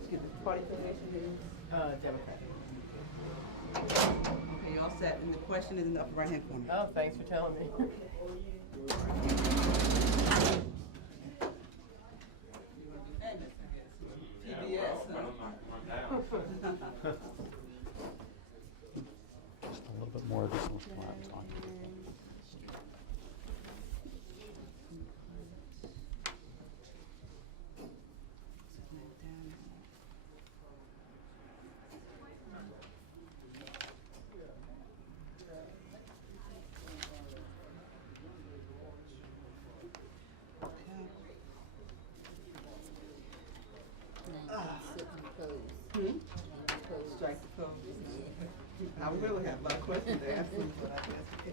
Excuse me, party affiliation, Democrat. Okay, you all set, and the question is in the upper right-hand corner. Oh, thanks for telling me. Just a little bit more of this little flat top. Strike the pose. I will have a lot of questions to ask you, but I guess you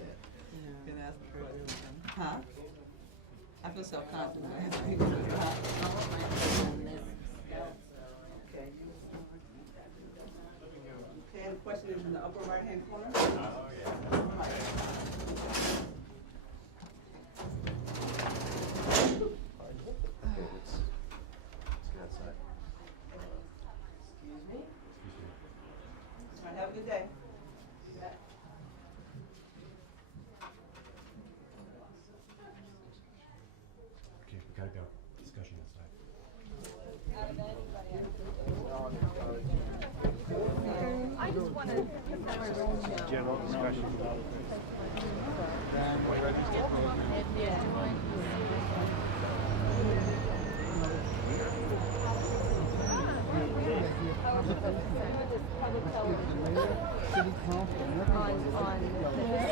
can ask the question. Huh? I feel self-confident asking. Okay. Okay, the question is in the upper right-hand corner. Oh, yeah. Have a good day. Okay, we gotta go. Discussion outside. I just want to general discussion. on the history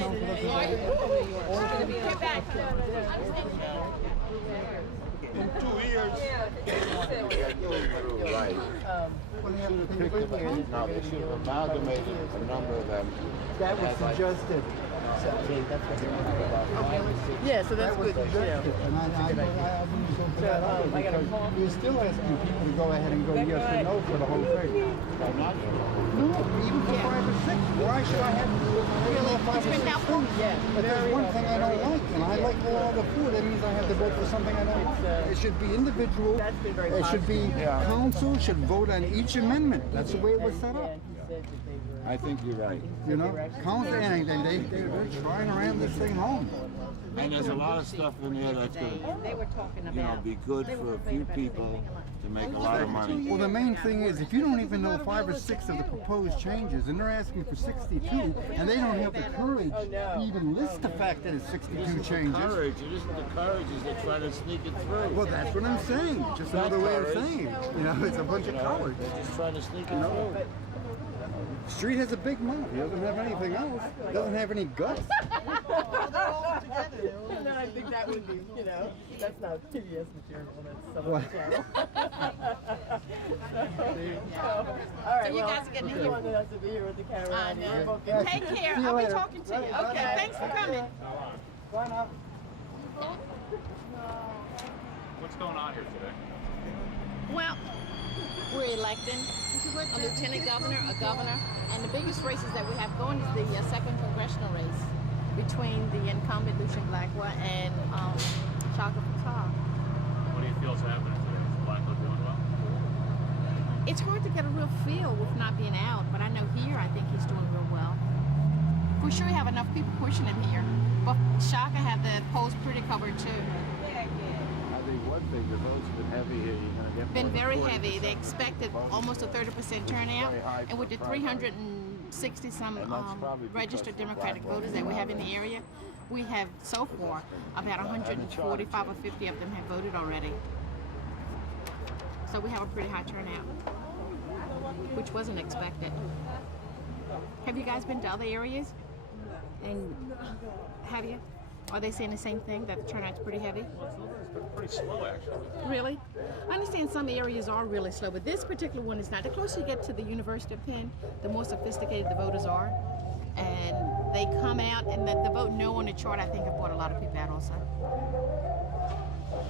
of Get back. In 2 years. Right. No, they should have amalgamated a number of them. That was suggested. Yeah, so that's good. Yeah. And I wouldn't go for that either, because you're still asking people to go ahead and go yes or no for the whole thing. No, even for 5 or 6. Why should I have to do 5 or 6 things? But there's one thing I don't like, and I like a lot of the food. That means I have to vote for something I don't like. It should be individual. It should be council should vote on each amendment. That's the way it was set up. I think you're right. You know, council, and they're trying to ram this thing home. And there's a lot of stuff in there that's going to, be good for a few people to make a lot of money. Well, the main thing is, if you don't even know 5 or 6 of the proposed changes, and they're asking for 62, and they don't have the courage to even list the fact that it's 62 changes. Courage. It isn't the courage, is they're trying to sneak it through. Well, that's what I'm saying. Just another way of saying it. You know, it's a bunch of cowards. They're just trying to sneak it through. Street has a big mouth. He doesn't have anything else. Doesn't have any guts. And then I think that would be, that's not PBS material, that's some other channel. All right, so you guys are getting here. You wanted us to be here with the camera. Take care. I'll be talking to you. Okay, thanks for coming. Bye now. What's going on here today? Well, we're electing a lieutenant governor, a governor, and the biggest races that we have going is the second congressional race between the incumbent Lucian Blackwell and Shaka Fattah. What do you feel is happening today? Is Blackwell doing well? It's hard to get a real feel with not being out, but I know here I think he's doing real well. For sure we have enough people pushing him here, but Shaka had the polls pretty covered too. I think one thing, the votes have been heavy here. You're going to get been very heavy. They expected almost a 30% turnout, and with the 360 some registered Democratic voters that we have in the area, we have so far about 145 or 50 of them have voted already. So we have a pretty high turnout, which wasn't expected. Have you guys been to other areas? And have you? Are they saying the same thing, that the turnout's pretty heavy? It's been pretty slow, actually. Really? I understand some areas are really slow, but this particular one is not. The closer you get to the University of Penn, the more sophisticated the voters are. And they come out, and the vote no on the chart, I think, have brought a lot of people out also.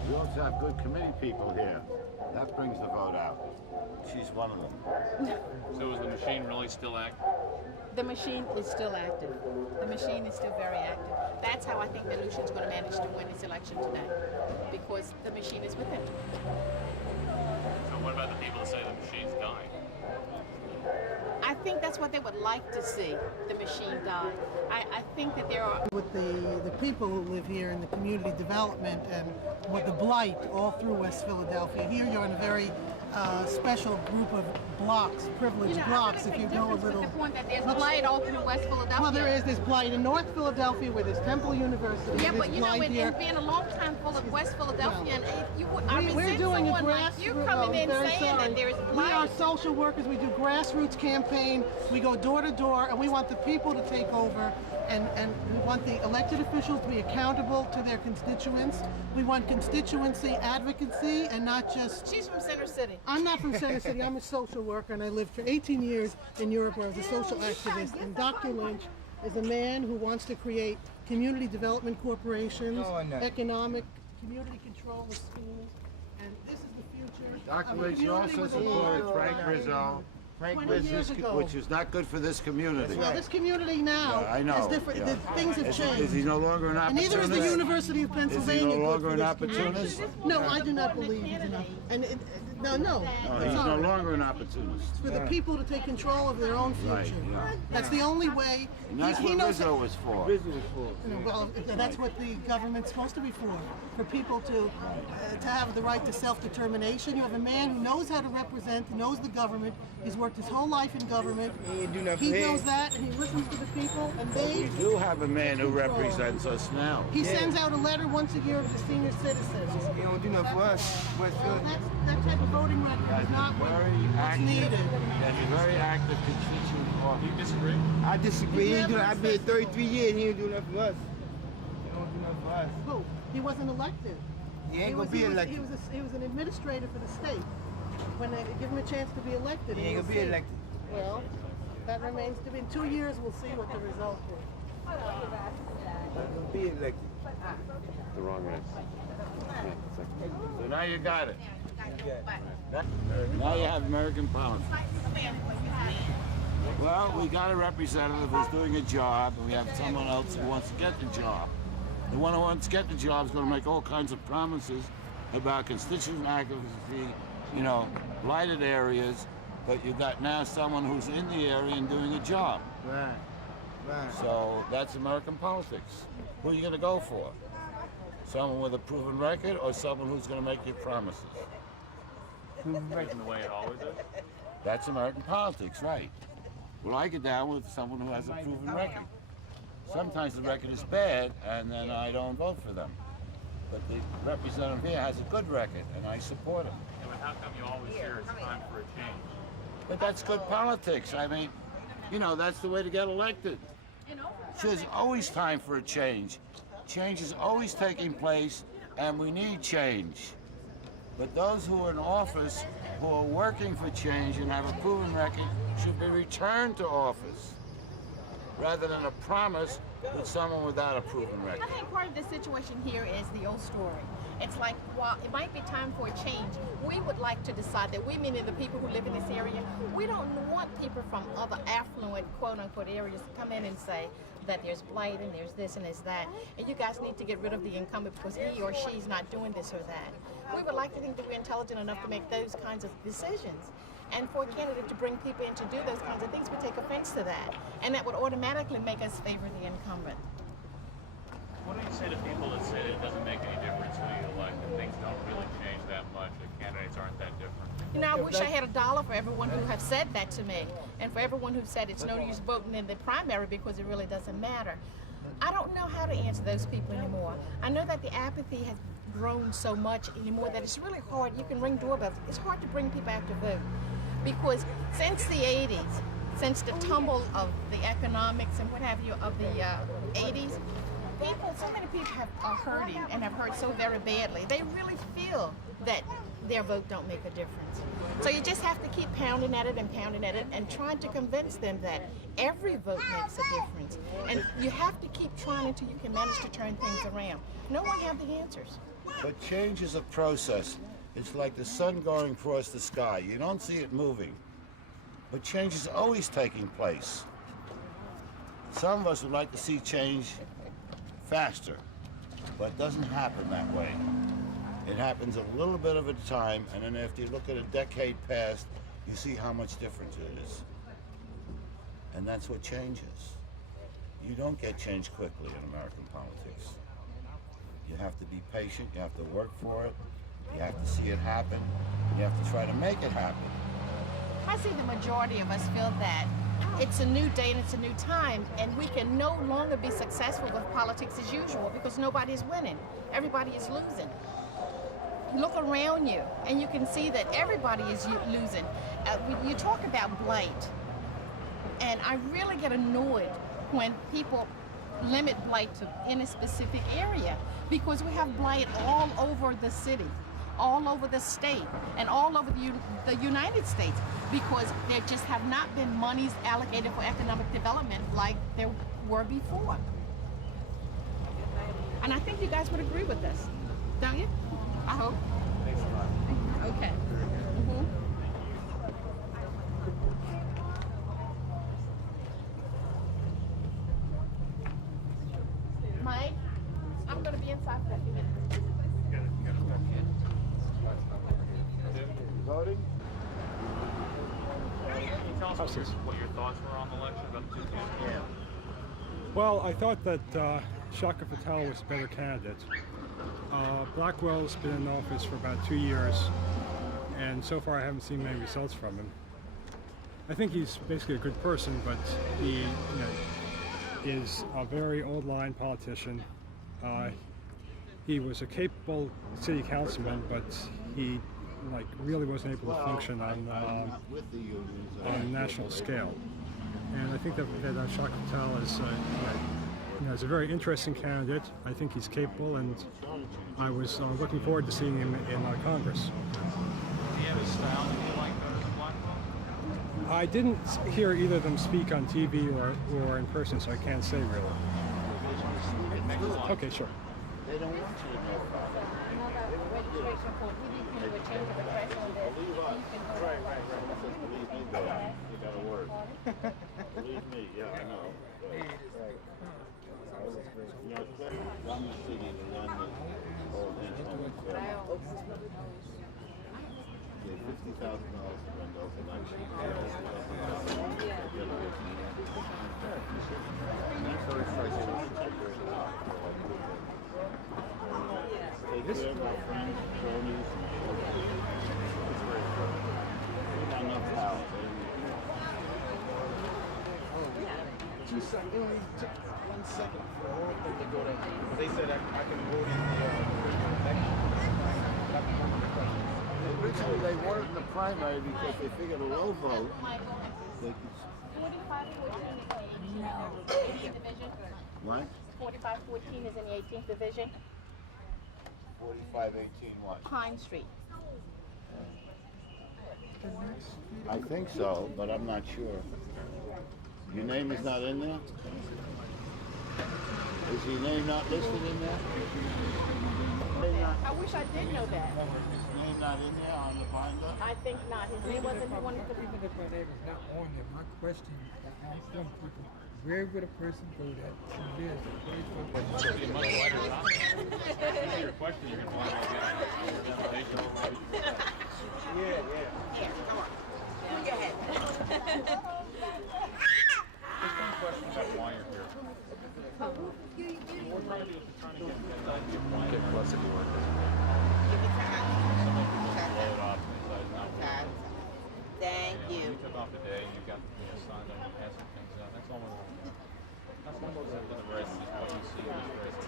You also have good committee people here. That brings the vote out. She's one of them. So is the machine really still active? The machine is still active. The machine is still very active. That's how I think that Lucian's going to manage to win this election today, because the machine is with him. So what about the people that say the machine's dying? I think that's what they would like to see, the machine die. I think that there are... With the people who live here in the community development and with the blight all through West Philadelphia, here you're in a very special group of blocks, privileged blocks, if you go a little... The point that there's blight all through West Philadelphia. Well, there is this blight in North Philadelphia where there's Temple University. Yeah, but you know, here. in being a long time full of West Philadelphia, and you would, I we're doing a someone like you coming in saying that there is blight. We are social workers. We do grassroots campaign. We go door to door, and we want the people to take over, and we want the elected officials to be accountable to their constituents. We want constituency advocacy and not just... She's from Center City. I'm not from Center City. I'm a social worker, and I lived for 18 years in Europe where I was a social activist. And Dr. Lynch is a man who wants to create community development corporations, economic, community control of schools, and this is the future. Dr. Lynch also supported Frank Rizzo. Which is not good for this community. Well, this community now I know. is different. Yeah. Things have changed. Is he no longer an opportunist? And neither is the University of Pennsylvania. Is he no longer an opportunist? No, I do not believe he's an opportunist. No. He's no longer an opportunist. It's for the people to take control of their own future. Right, yeah. That's the only way. And that's what Rizzo was for. Well, that's what the government's supposed to be for people to have the right to self-determination. You have a man who knows how to represent, knows the government. He's worked his whole life in government. He knows that, and he listens to the people, and they... We do have a man who represents us now. He sends out a letter once a year to the senior citizens. He don't do nothing for us. That type of voting record is not what's needed. He's very active constituent. Do you disagree? I disagree. I've been 33 years. He ain't do nothing for us. He don't do nothing for us. Who? He wasn't elected. He ain't gonna be elected. He was an administrator for the state. When they give him a chance to be elected, he ain't gonna be elected. Well, that remains to be. In 2 years, we'll see what the result is. He's gonna be elected. The wrong race. So now you got it. Now you have American politics. Well, we got a representative who's doing a job, and we have someone else who wants to get the job. The one who wants to get the job is going to make all kinds of promises about constituent advocacy, you know, blighted areas, but you got now someone who's in the area and doing a job. Right. So that's American politics. Who are you going to go for? Someone with a proven record or someone who's going to make you promises? Proven record the way it always is. That's American politics, right. Well, I get down with someone who has a proven record. Sometimes the record is bad, and then I don't vote for them. But the representative here has a good record, and I support him. Yeah, but how come you always hear it's time for a change? But that's good politics. I mean, you know, that's the way to get elected. There's always time for a change. Change is always taking place, and we need change. But those who are in office, who are working for change and have a proven record, should be returned to office, rather than a promise with someone without a proven record. I think part of the situation here is the old story. It's like, while it might be time for a change, we would like to decide that we, meaning the people who live in this area, we don't want people from other affluent, quote-unquote, areas to come in and say that there's blight and there's this and there's that, and you guys need to get rid of the incumbent because he or she's not doing this or that. We would like to think that we're intelligent enough to make those kinds of decisions. And for a candidate to bring people in to do those kinds of things, we take offense to that. And that would automatically make us favor the incumbent. What do you say to people that say that it doesn't make any difference who you elect and things don't really change that much, the candidates aren't that different? You know, I wish I had $1 for everyone who have said that to me, and for everyone who said it's no use voting in the primary because it really doesn't matter. I don't know how to answer those people anymore. I know that the apathy has grown so much anymore that it's really hard. You can ring doorbells. It's hard to bring people out to vote because since the 80s, since the tumble of the economics and what have you of the 80s, so many people are hurting and have hurt so very badly. They really feel that their vote don't make a difference. So you just have to keep pounding at it and trying to convince them that every vote makes a difference. And you have to keep trying until you can manage to turn things around. No one has the answers. But change is a process. It's like the sun going across the sky. You don't see it moving, but change is always taking place. Some of us would like to see change faster, but it doesn't happen that way. It happens a little bit of a time, and then after you look at a decade past, you see how much difference it is. And that's what change is. You don't get change quickly in American politics. You have to be patient, you have to work for it, you have to see it happen, you have to try to make it happen. I see the majority of us feel that it's a new day and it's a new time, and we can no longer be successful with politics as usual because nobody is winning. Everybody is losing. Look around you, and you can see that everybody is losing. You talk about blight, and I really get annoyed when people limit blight to any specific area, because we have blight all over the city, all over the state, and all over the United States, because there just have not been monies allocated for economic development like there were before. And I think you guys would agree with this, don't you? I hope. Thanks a lot. Okay. Mike, I'm going to be inside for a few minutes. Voting? Can you tell us what your thoughts were on the election about the two candidates? Well, I thought that Shaka Patel was a better candidate. Blackwell's been in office for about 2 years, and so far I haven't seen many results from him. I think he's basically a good person, but he is a very old-line politician. He was a capable city councilman, but he really wasn't able to function on a national scale. And I think that Shaka Patel is a very interesting candidate. I think he's capable, and I was looking forward to seeing him in Congress. Do you have a style that you like better than Blackwell? I didn't hear either of them speak on TV or in person, so I can't say really. Okay, sure. They don't want you to know about it. Registration for TVP would change the threshold that you can vote. Right. Believe me, though, you got a word. Believe me, yeah, I know. Run the city to run the whole income. $50,000 to run those elections. Take care of my friends, cronies, and we got enough power, baby. It only took 1 second for the whole thing to go down. They said I can vote in the Originally, they wanted in the primary because they figured a low vote. They could... 18th division. What? 4514 is in the 18th division. 4518 what? Pine Street. I think so, but I'm not sure. Your name is not in there? Is your name not listed in there? I wish I did know that. His name not in there on the binder? I think not. His name wasn't one of the... Even if my name is not on there, my question I ask them people, where would a person go that lives at 24? Be a much wider topic. Your question, you're going to want to make Yeah, come on. Move your head. Just one question about why you're here. What we're trying to do is we're trying to get publicity work. Thank you. You took off today and you got signed up and had some things out. That's all we're doing. That's not what's in the race, is what you see in this race.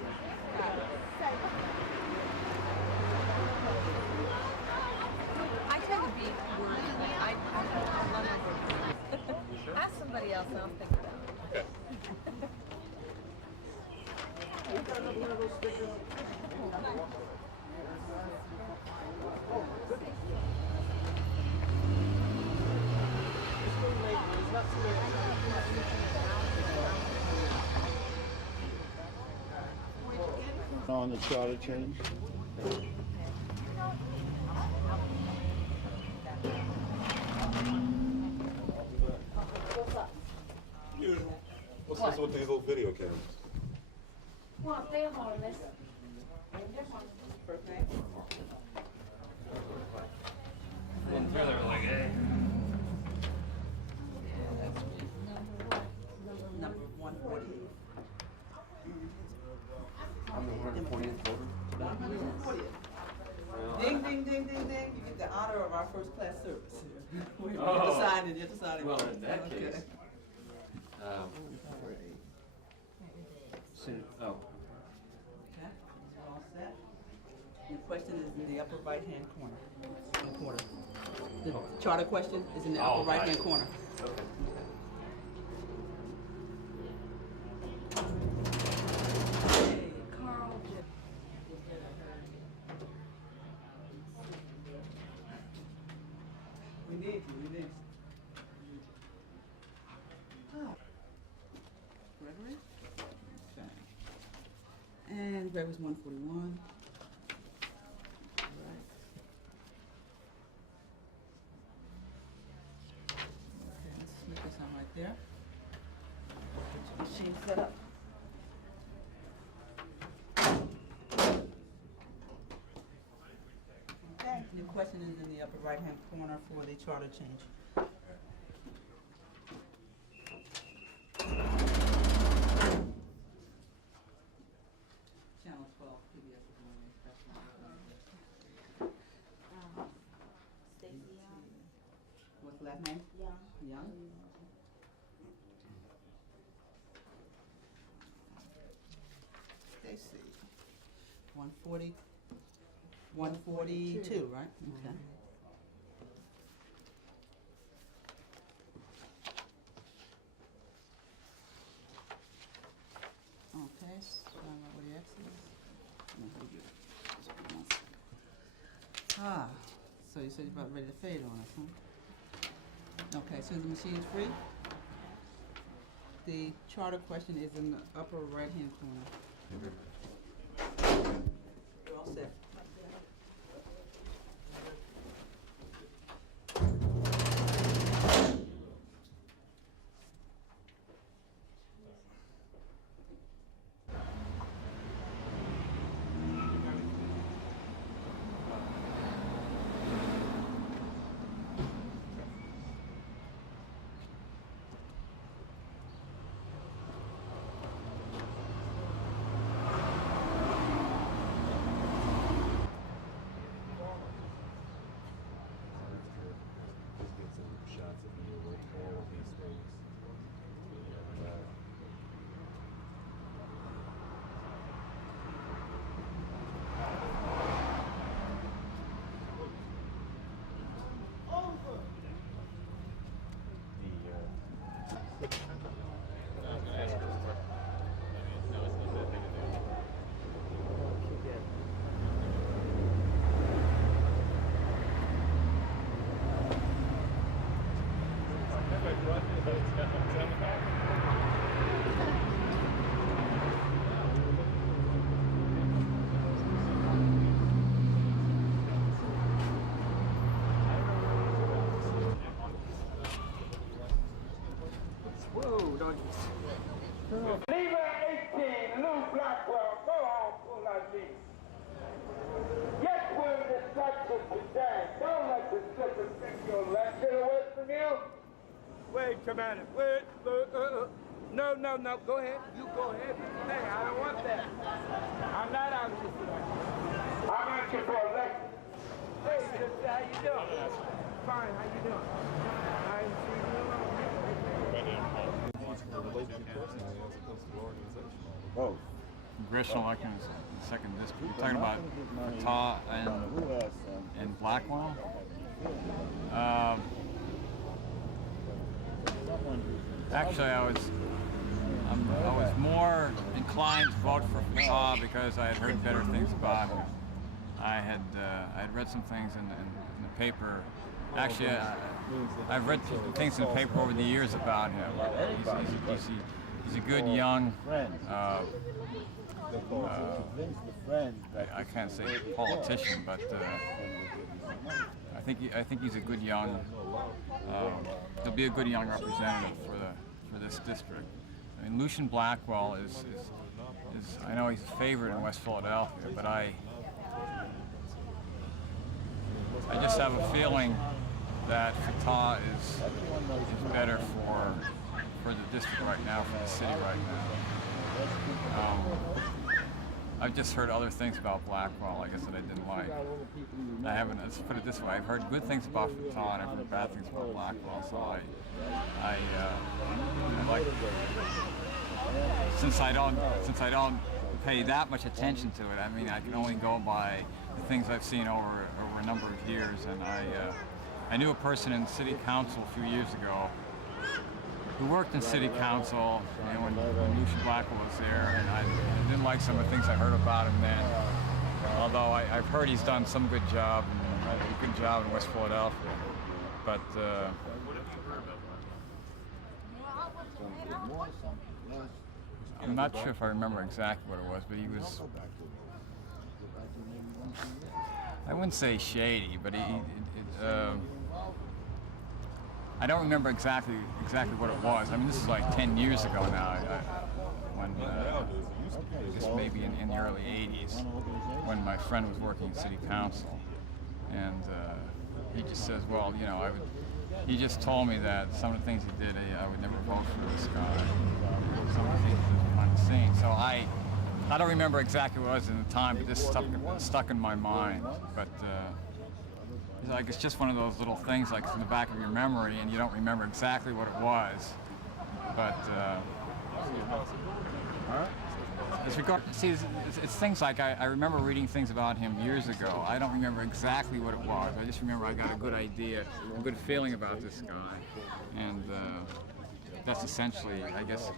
I tend to be wordy. I love it. Ask somebody else and I'll think about it. Okay. On the charter change? What's this with these little video cameras? Well, they're harmless. First name? And further, like, eh. Number 148. I'm the 140th voter. 140th. Ding, ding, ding, ding, ding. You get the honor of our first class service here. You have to sign it, you have to sign it. Well, in that Okay. case. Oh. Okay, all set. The question is in the upper right-hand corner. The charter question is in the upper right-hand corner. Okay. Hey, Carl. We need you, we need you. Gregory? Okay. And Gregory's 141. All right. Okay, let's make this on right there. Get your machine set up. Okay, the question is in the upper right-hand corner for the charter change. Channel 12, PBS is one way special. Stacy Young. What's the last name? Young. Young? Stacy. 140, 142, right? Okay. Okay, so I don't know what the X is. No, we good. Just give me 1 second. Ah, so you said you're about ready to fade on us, huh? Okay, so the machine's free. The charter question is in the upper right-hand corner. You're all set. Lever 18, Lou Blackwell, go on, pull that lead. Yes, we're the structure today. Don't let the slippers take your lecture away from you. Wait, Commander, wait, no, go ahead. You go ahead. Hey, I don't want that. I'm not out here for that. I'm out here for a lecture. Hey, sister, how you doing? Fine, how you doing? I ain't seen you alone. Both. Congressional election is the second district. You're talking about Utah and Blackwell? Actually, I was more inclined to vote for Utah because I had heard better things about him. I had read some things in the paper. Actually, I've read things in the paper over the years about him. He's a good young, I can't say politician, but I think he's a good young. He'll be a good young representative for this district. I mean, Lucian Blackwell is I know he's a favorite in West Philadelphia, but I just have a feeling that Fatah is better for the district right now, for the city right now. I've just heard other things about Blackwell, I guess, that I didn't like. I haven't, let's put it this way, I've heard good things about Fatah and I've heard bad things about Blackwell, so I like, since I don't pay that much attention to it, I mean, I can only go by the things I've seen over a number of years, and I knew a person in city council a few years ago who worked in city council, you know, when Lucian Blackwell was there, and I didn't like some of the things I heard about him then. Although I've heard he's done some good job, and a good job in West Philadelphia. But I'm not sure if I remember exactly what it was, but he was, I wouldn't say shady, but I don't remember exactly what it was. I mean, this is like 10 years ago now, when I guess maybe in the early 80s, when my friend was working in city council, and he just says, well, you know, he just told me that some of the things he did, I would never vote for this guy. Some of the things he did behind the scenes. So I don't remember exactly what it was in the time, but this stuck in my mind. But like, it's just one of those little things, like, it's in the back of your memory, and you don't remember exactly what it was. But it's things like I remember reading things about him years ago. I don't remember exactly what it was. I just remember I got a good idea, a good feeling about this guy, and that's essentially, I guess,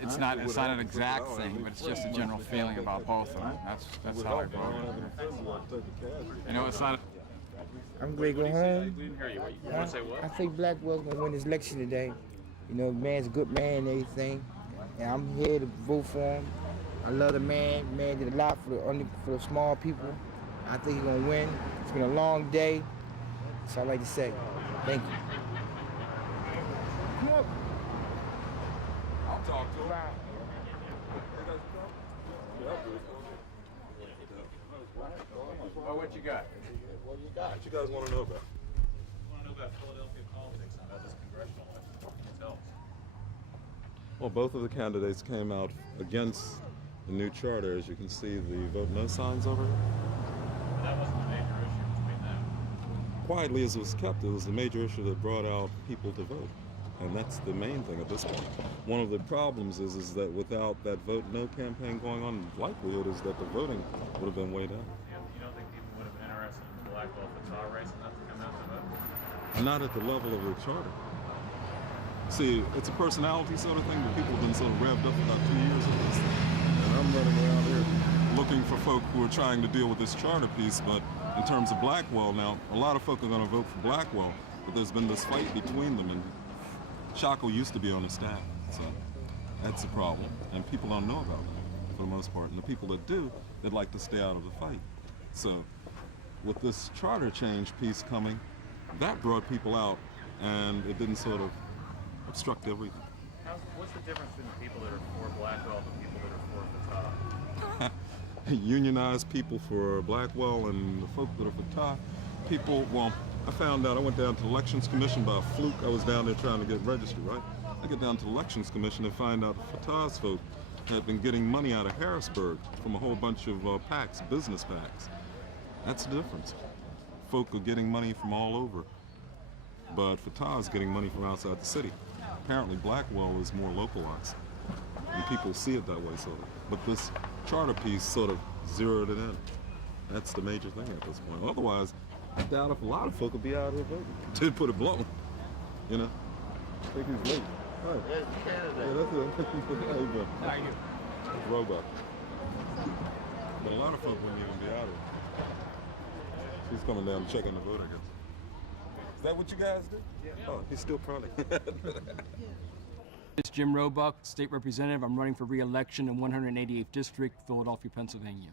it's not an exact thing, but it's just a general feeling about both of them. That's how I vote. I know it's not. I'm going to go home. We didn't hear you. You want to say what? I think Blackwell's going to win this election today. You know, man's a good man and everything. And I'm here to vote for him. I love the man. Man did a lot for the small people. I think he's going to win. It's been a long day. That's all I like to say. Thank you. Come on. I'll talk to him. Oh, what you got? What you guys want to know about? I want to know about Philadelphia politics and about this congressional election. What can you tell us? Well, both of the candidates came out against the new charter. As you can see, the vote no signs over here. But that wasn't the major issue between them. Quietly as it was kept, it was the major issue that brought out people to vote. And that's the main thing at this point. One of the problems is that without that vote no campaign going on, the likelihood is that the voting would have been way down. You don't think people would have been interested in the Blackwell Fatah race enough to come out to vote? Not at the level of the charter. See, it's a personality sort of thing, but people have been sort of revved up for about 2 years of this thing. And I'm running around here looking for folk who are trying to deal with this charter piece, but in terms of Blackwell now, a lot of folk are going to vote for Blackwell, but there's been this fight between them, and Shocko used to be on the staff, so that's the problem, and people don't know about that for the most part, and the people that do, they'd like to stay out of the fight. So with this charter change piece coming, that brought people out, and it didn't sort of obstruct everything. What's the difference between the people that are for Blackwell and the people that are for Fatah? Unionized people for Blackwell and the folk that are for Fatah, people, well, I found out, I went down to the Elections Commission by a fluke. I was down there trying to get registered, right? I get down to the Elections Commission and find out Fatah's folk had been getting money out of Harrisburg from a whole bunch of PACs, business PACs. That's the difference. Folk are getting money from all over, but Fatah's getting money from outside the city. Apparently Blackwell is more localized, and people see it that way, sort of. But this charter piece sort of zeroed it in. That's the major thing at this point. Otherwise, I doubt if a lot of folk will be out here voting. To put it bluntly, you know. I think he's late. Hi. Yeah, that's it. How you doing? How are you? It's Robot. But a lot of folk wouldn't even be out here. She's coming down to check on the vote, I guess. Is that what you guys do? Yeah. Oh, he's still crawling. It's Jim Roebuck, State Representative. I'm running for re-election in 188th District, Philadelphia, Pennsylvania.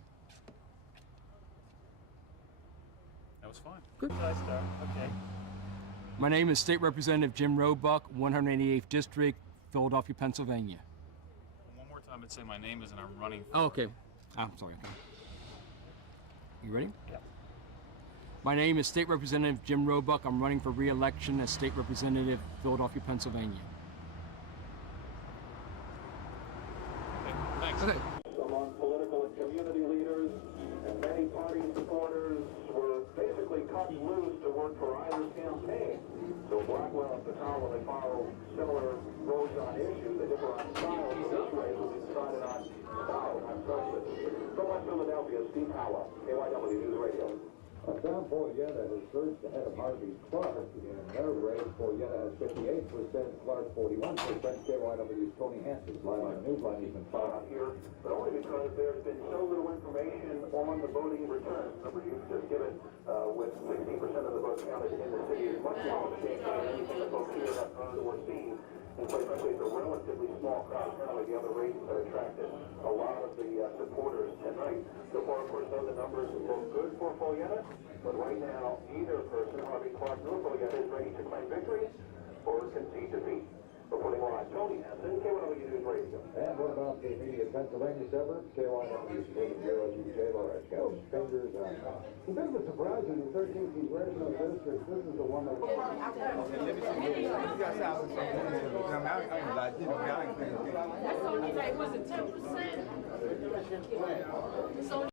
That was fine. Good. Okay. My name is State Representative Jim Roebuck, 188th District, Philadelphia, Pennsylvania. I would say my name is and I'm running. Oh, okay. I'm sorry. Okay. You ready? Yep. My name is State Representative Jim Roebuck. I'm running for re-election as State Representative, Philadelphia, Pennsylvania. Okay, thanks. Okay. Among political and community leaders and many party supporters were basically cut loose to work for either campaign. So Blackwell and Patel, when they follow similar roads on issues, they differ on style. So this race will be decided on style, not substance. From West Philadelphia, Steve Howell, KYW News Radio. Sam Poyetta has surged ahead of Harvey Clark in their race. Poyetta has 58%, Clark 41%. KYW's Tony Hanson's live on the Newsline. He's been following Here, but only because there's been so little information on the voting returns. Remember, you just given with 60% of the votes counted in the city, is much more mistake than anything that folks here have heard or seen. And quite frankly, it's a relatively small crowd, kind of like the other races that attracted a lot of the supporters tonight. So far, of course, though, the numbers look good for Poyetta, but right now, either person, Harvey Clark nor Poyetta, is ready to claim victory or concede defeat. Reporting live, Tony Hanson, KYW News Radio. And what about the immediate Pennsylvania suburbs? KYW's Sporting Bureau Chief J. Laura got his fingers on that. It's a bit of a surprise in the 13th congressional district. This is the one that... Was it 10%?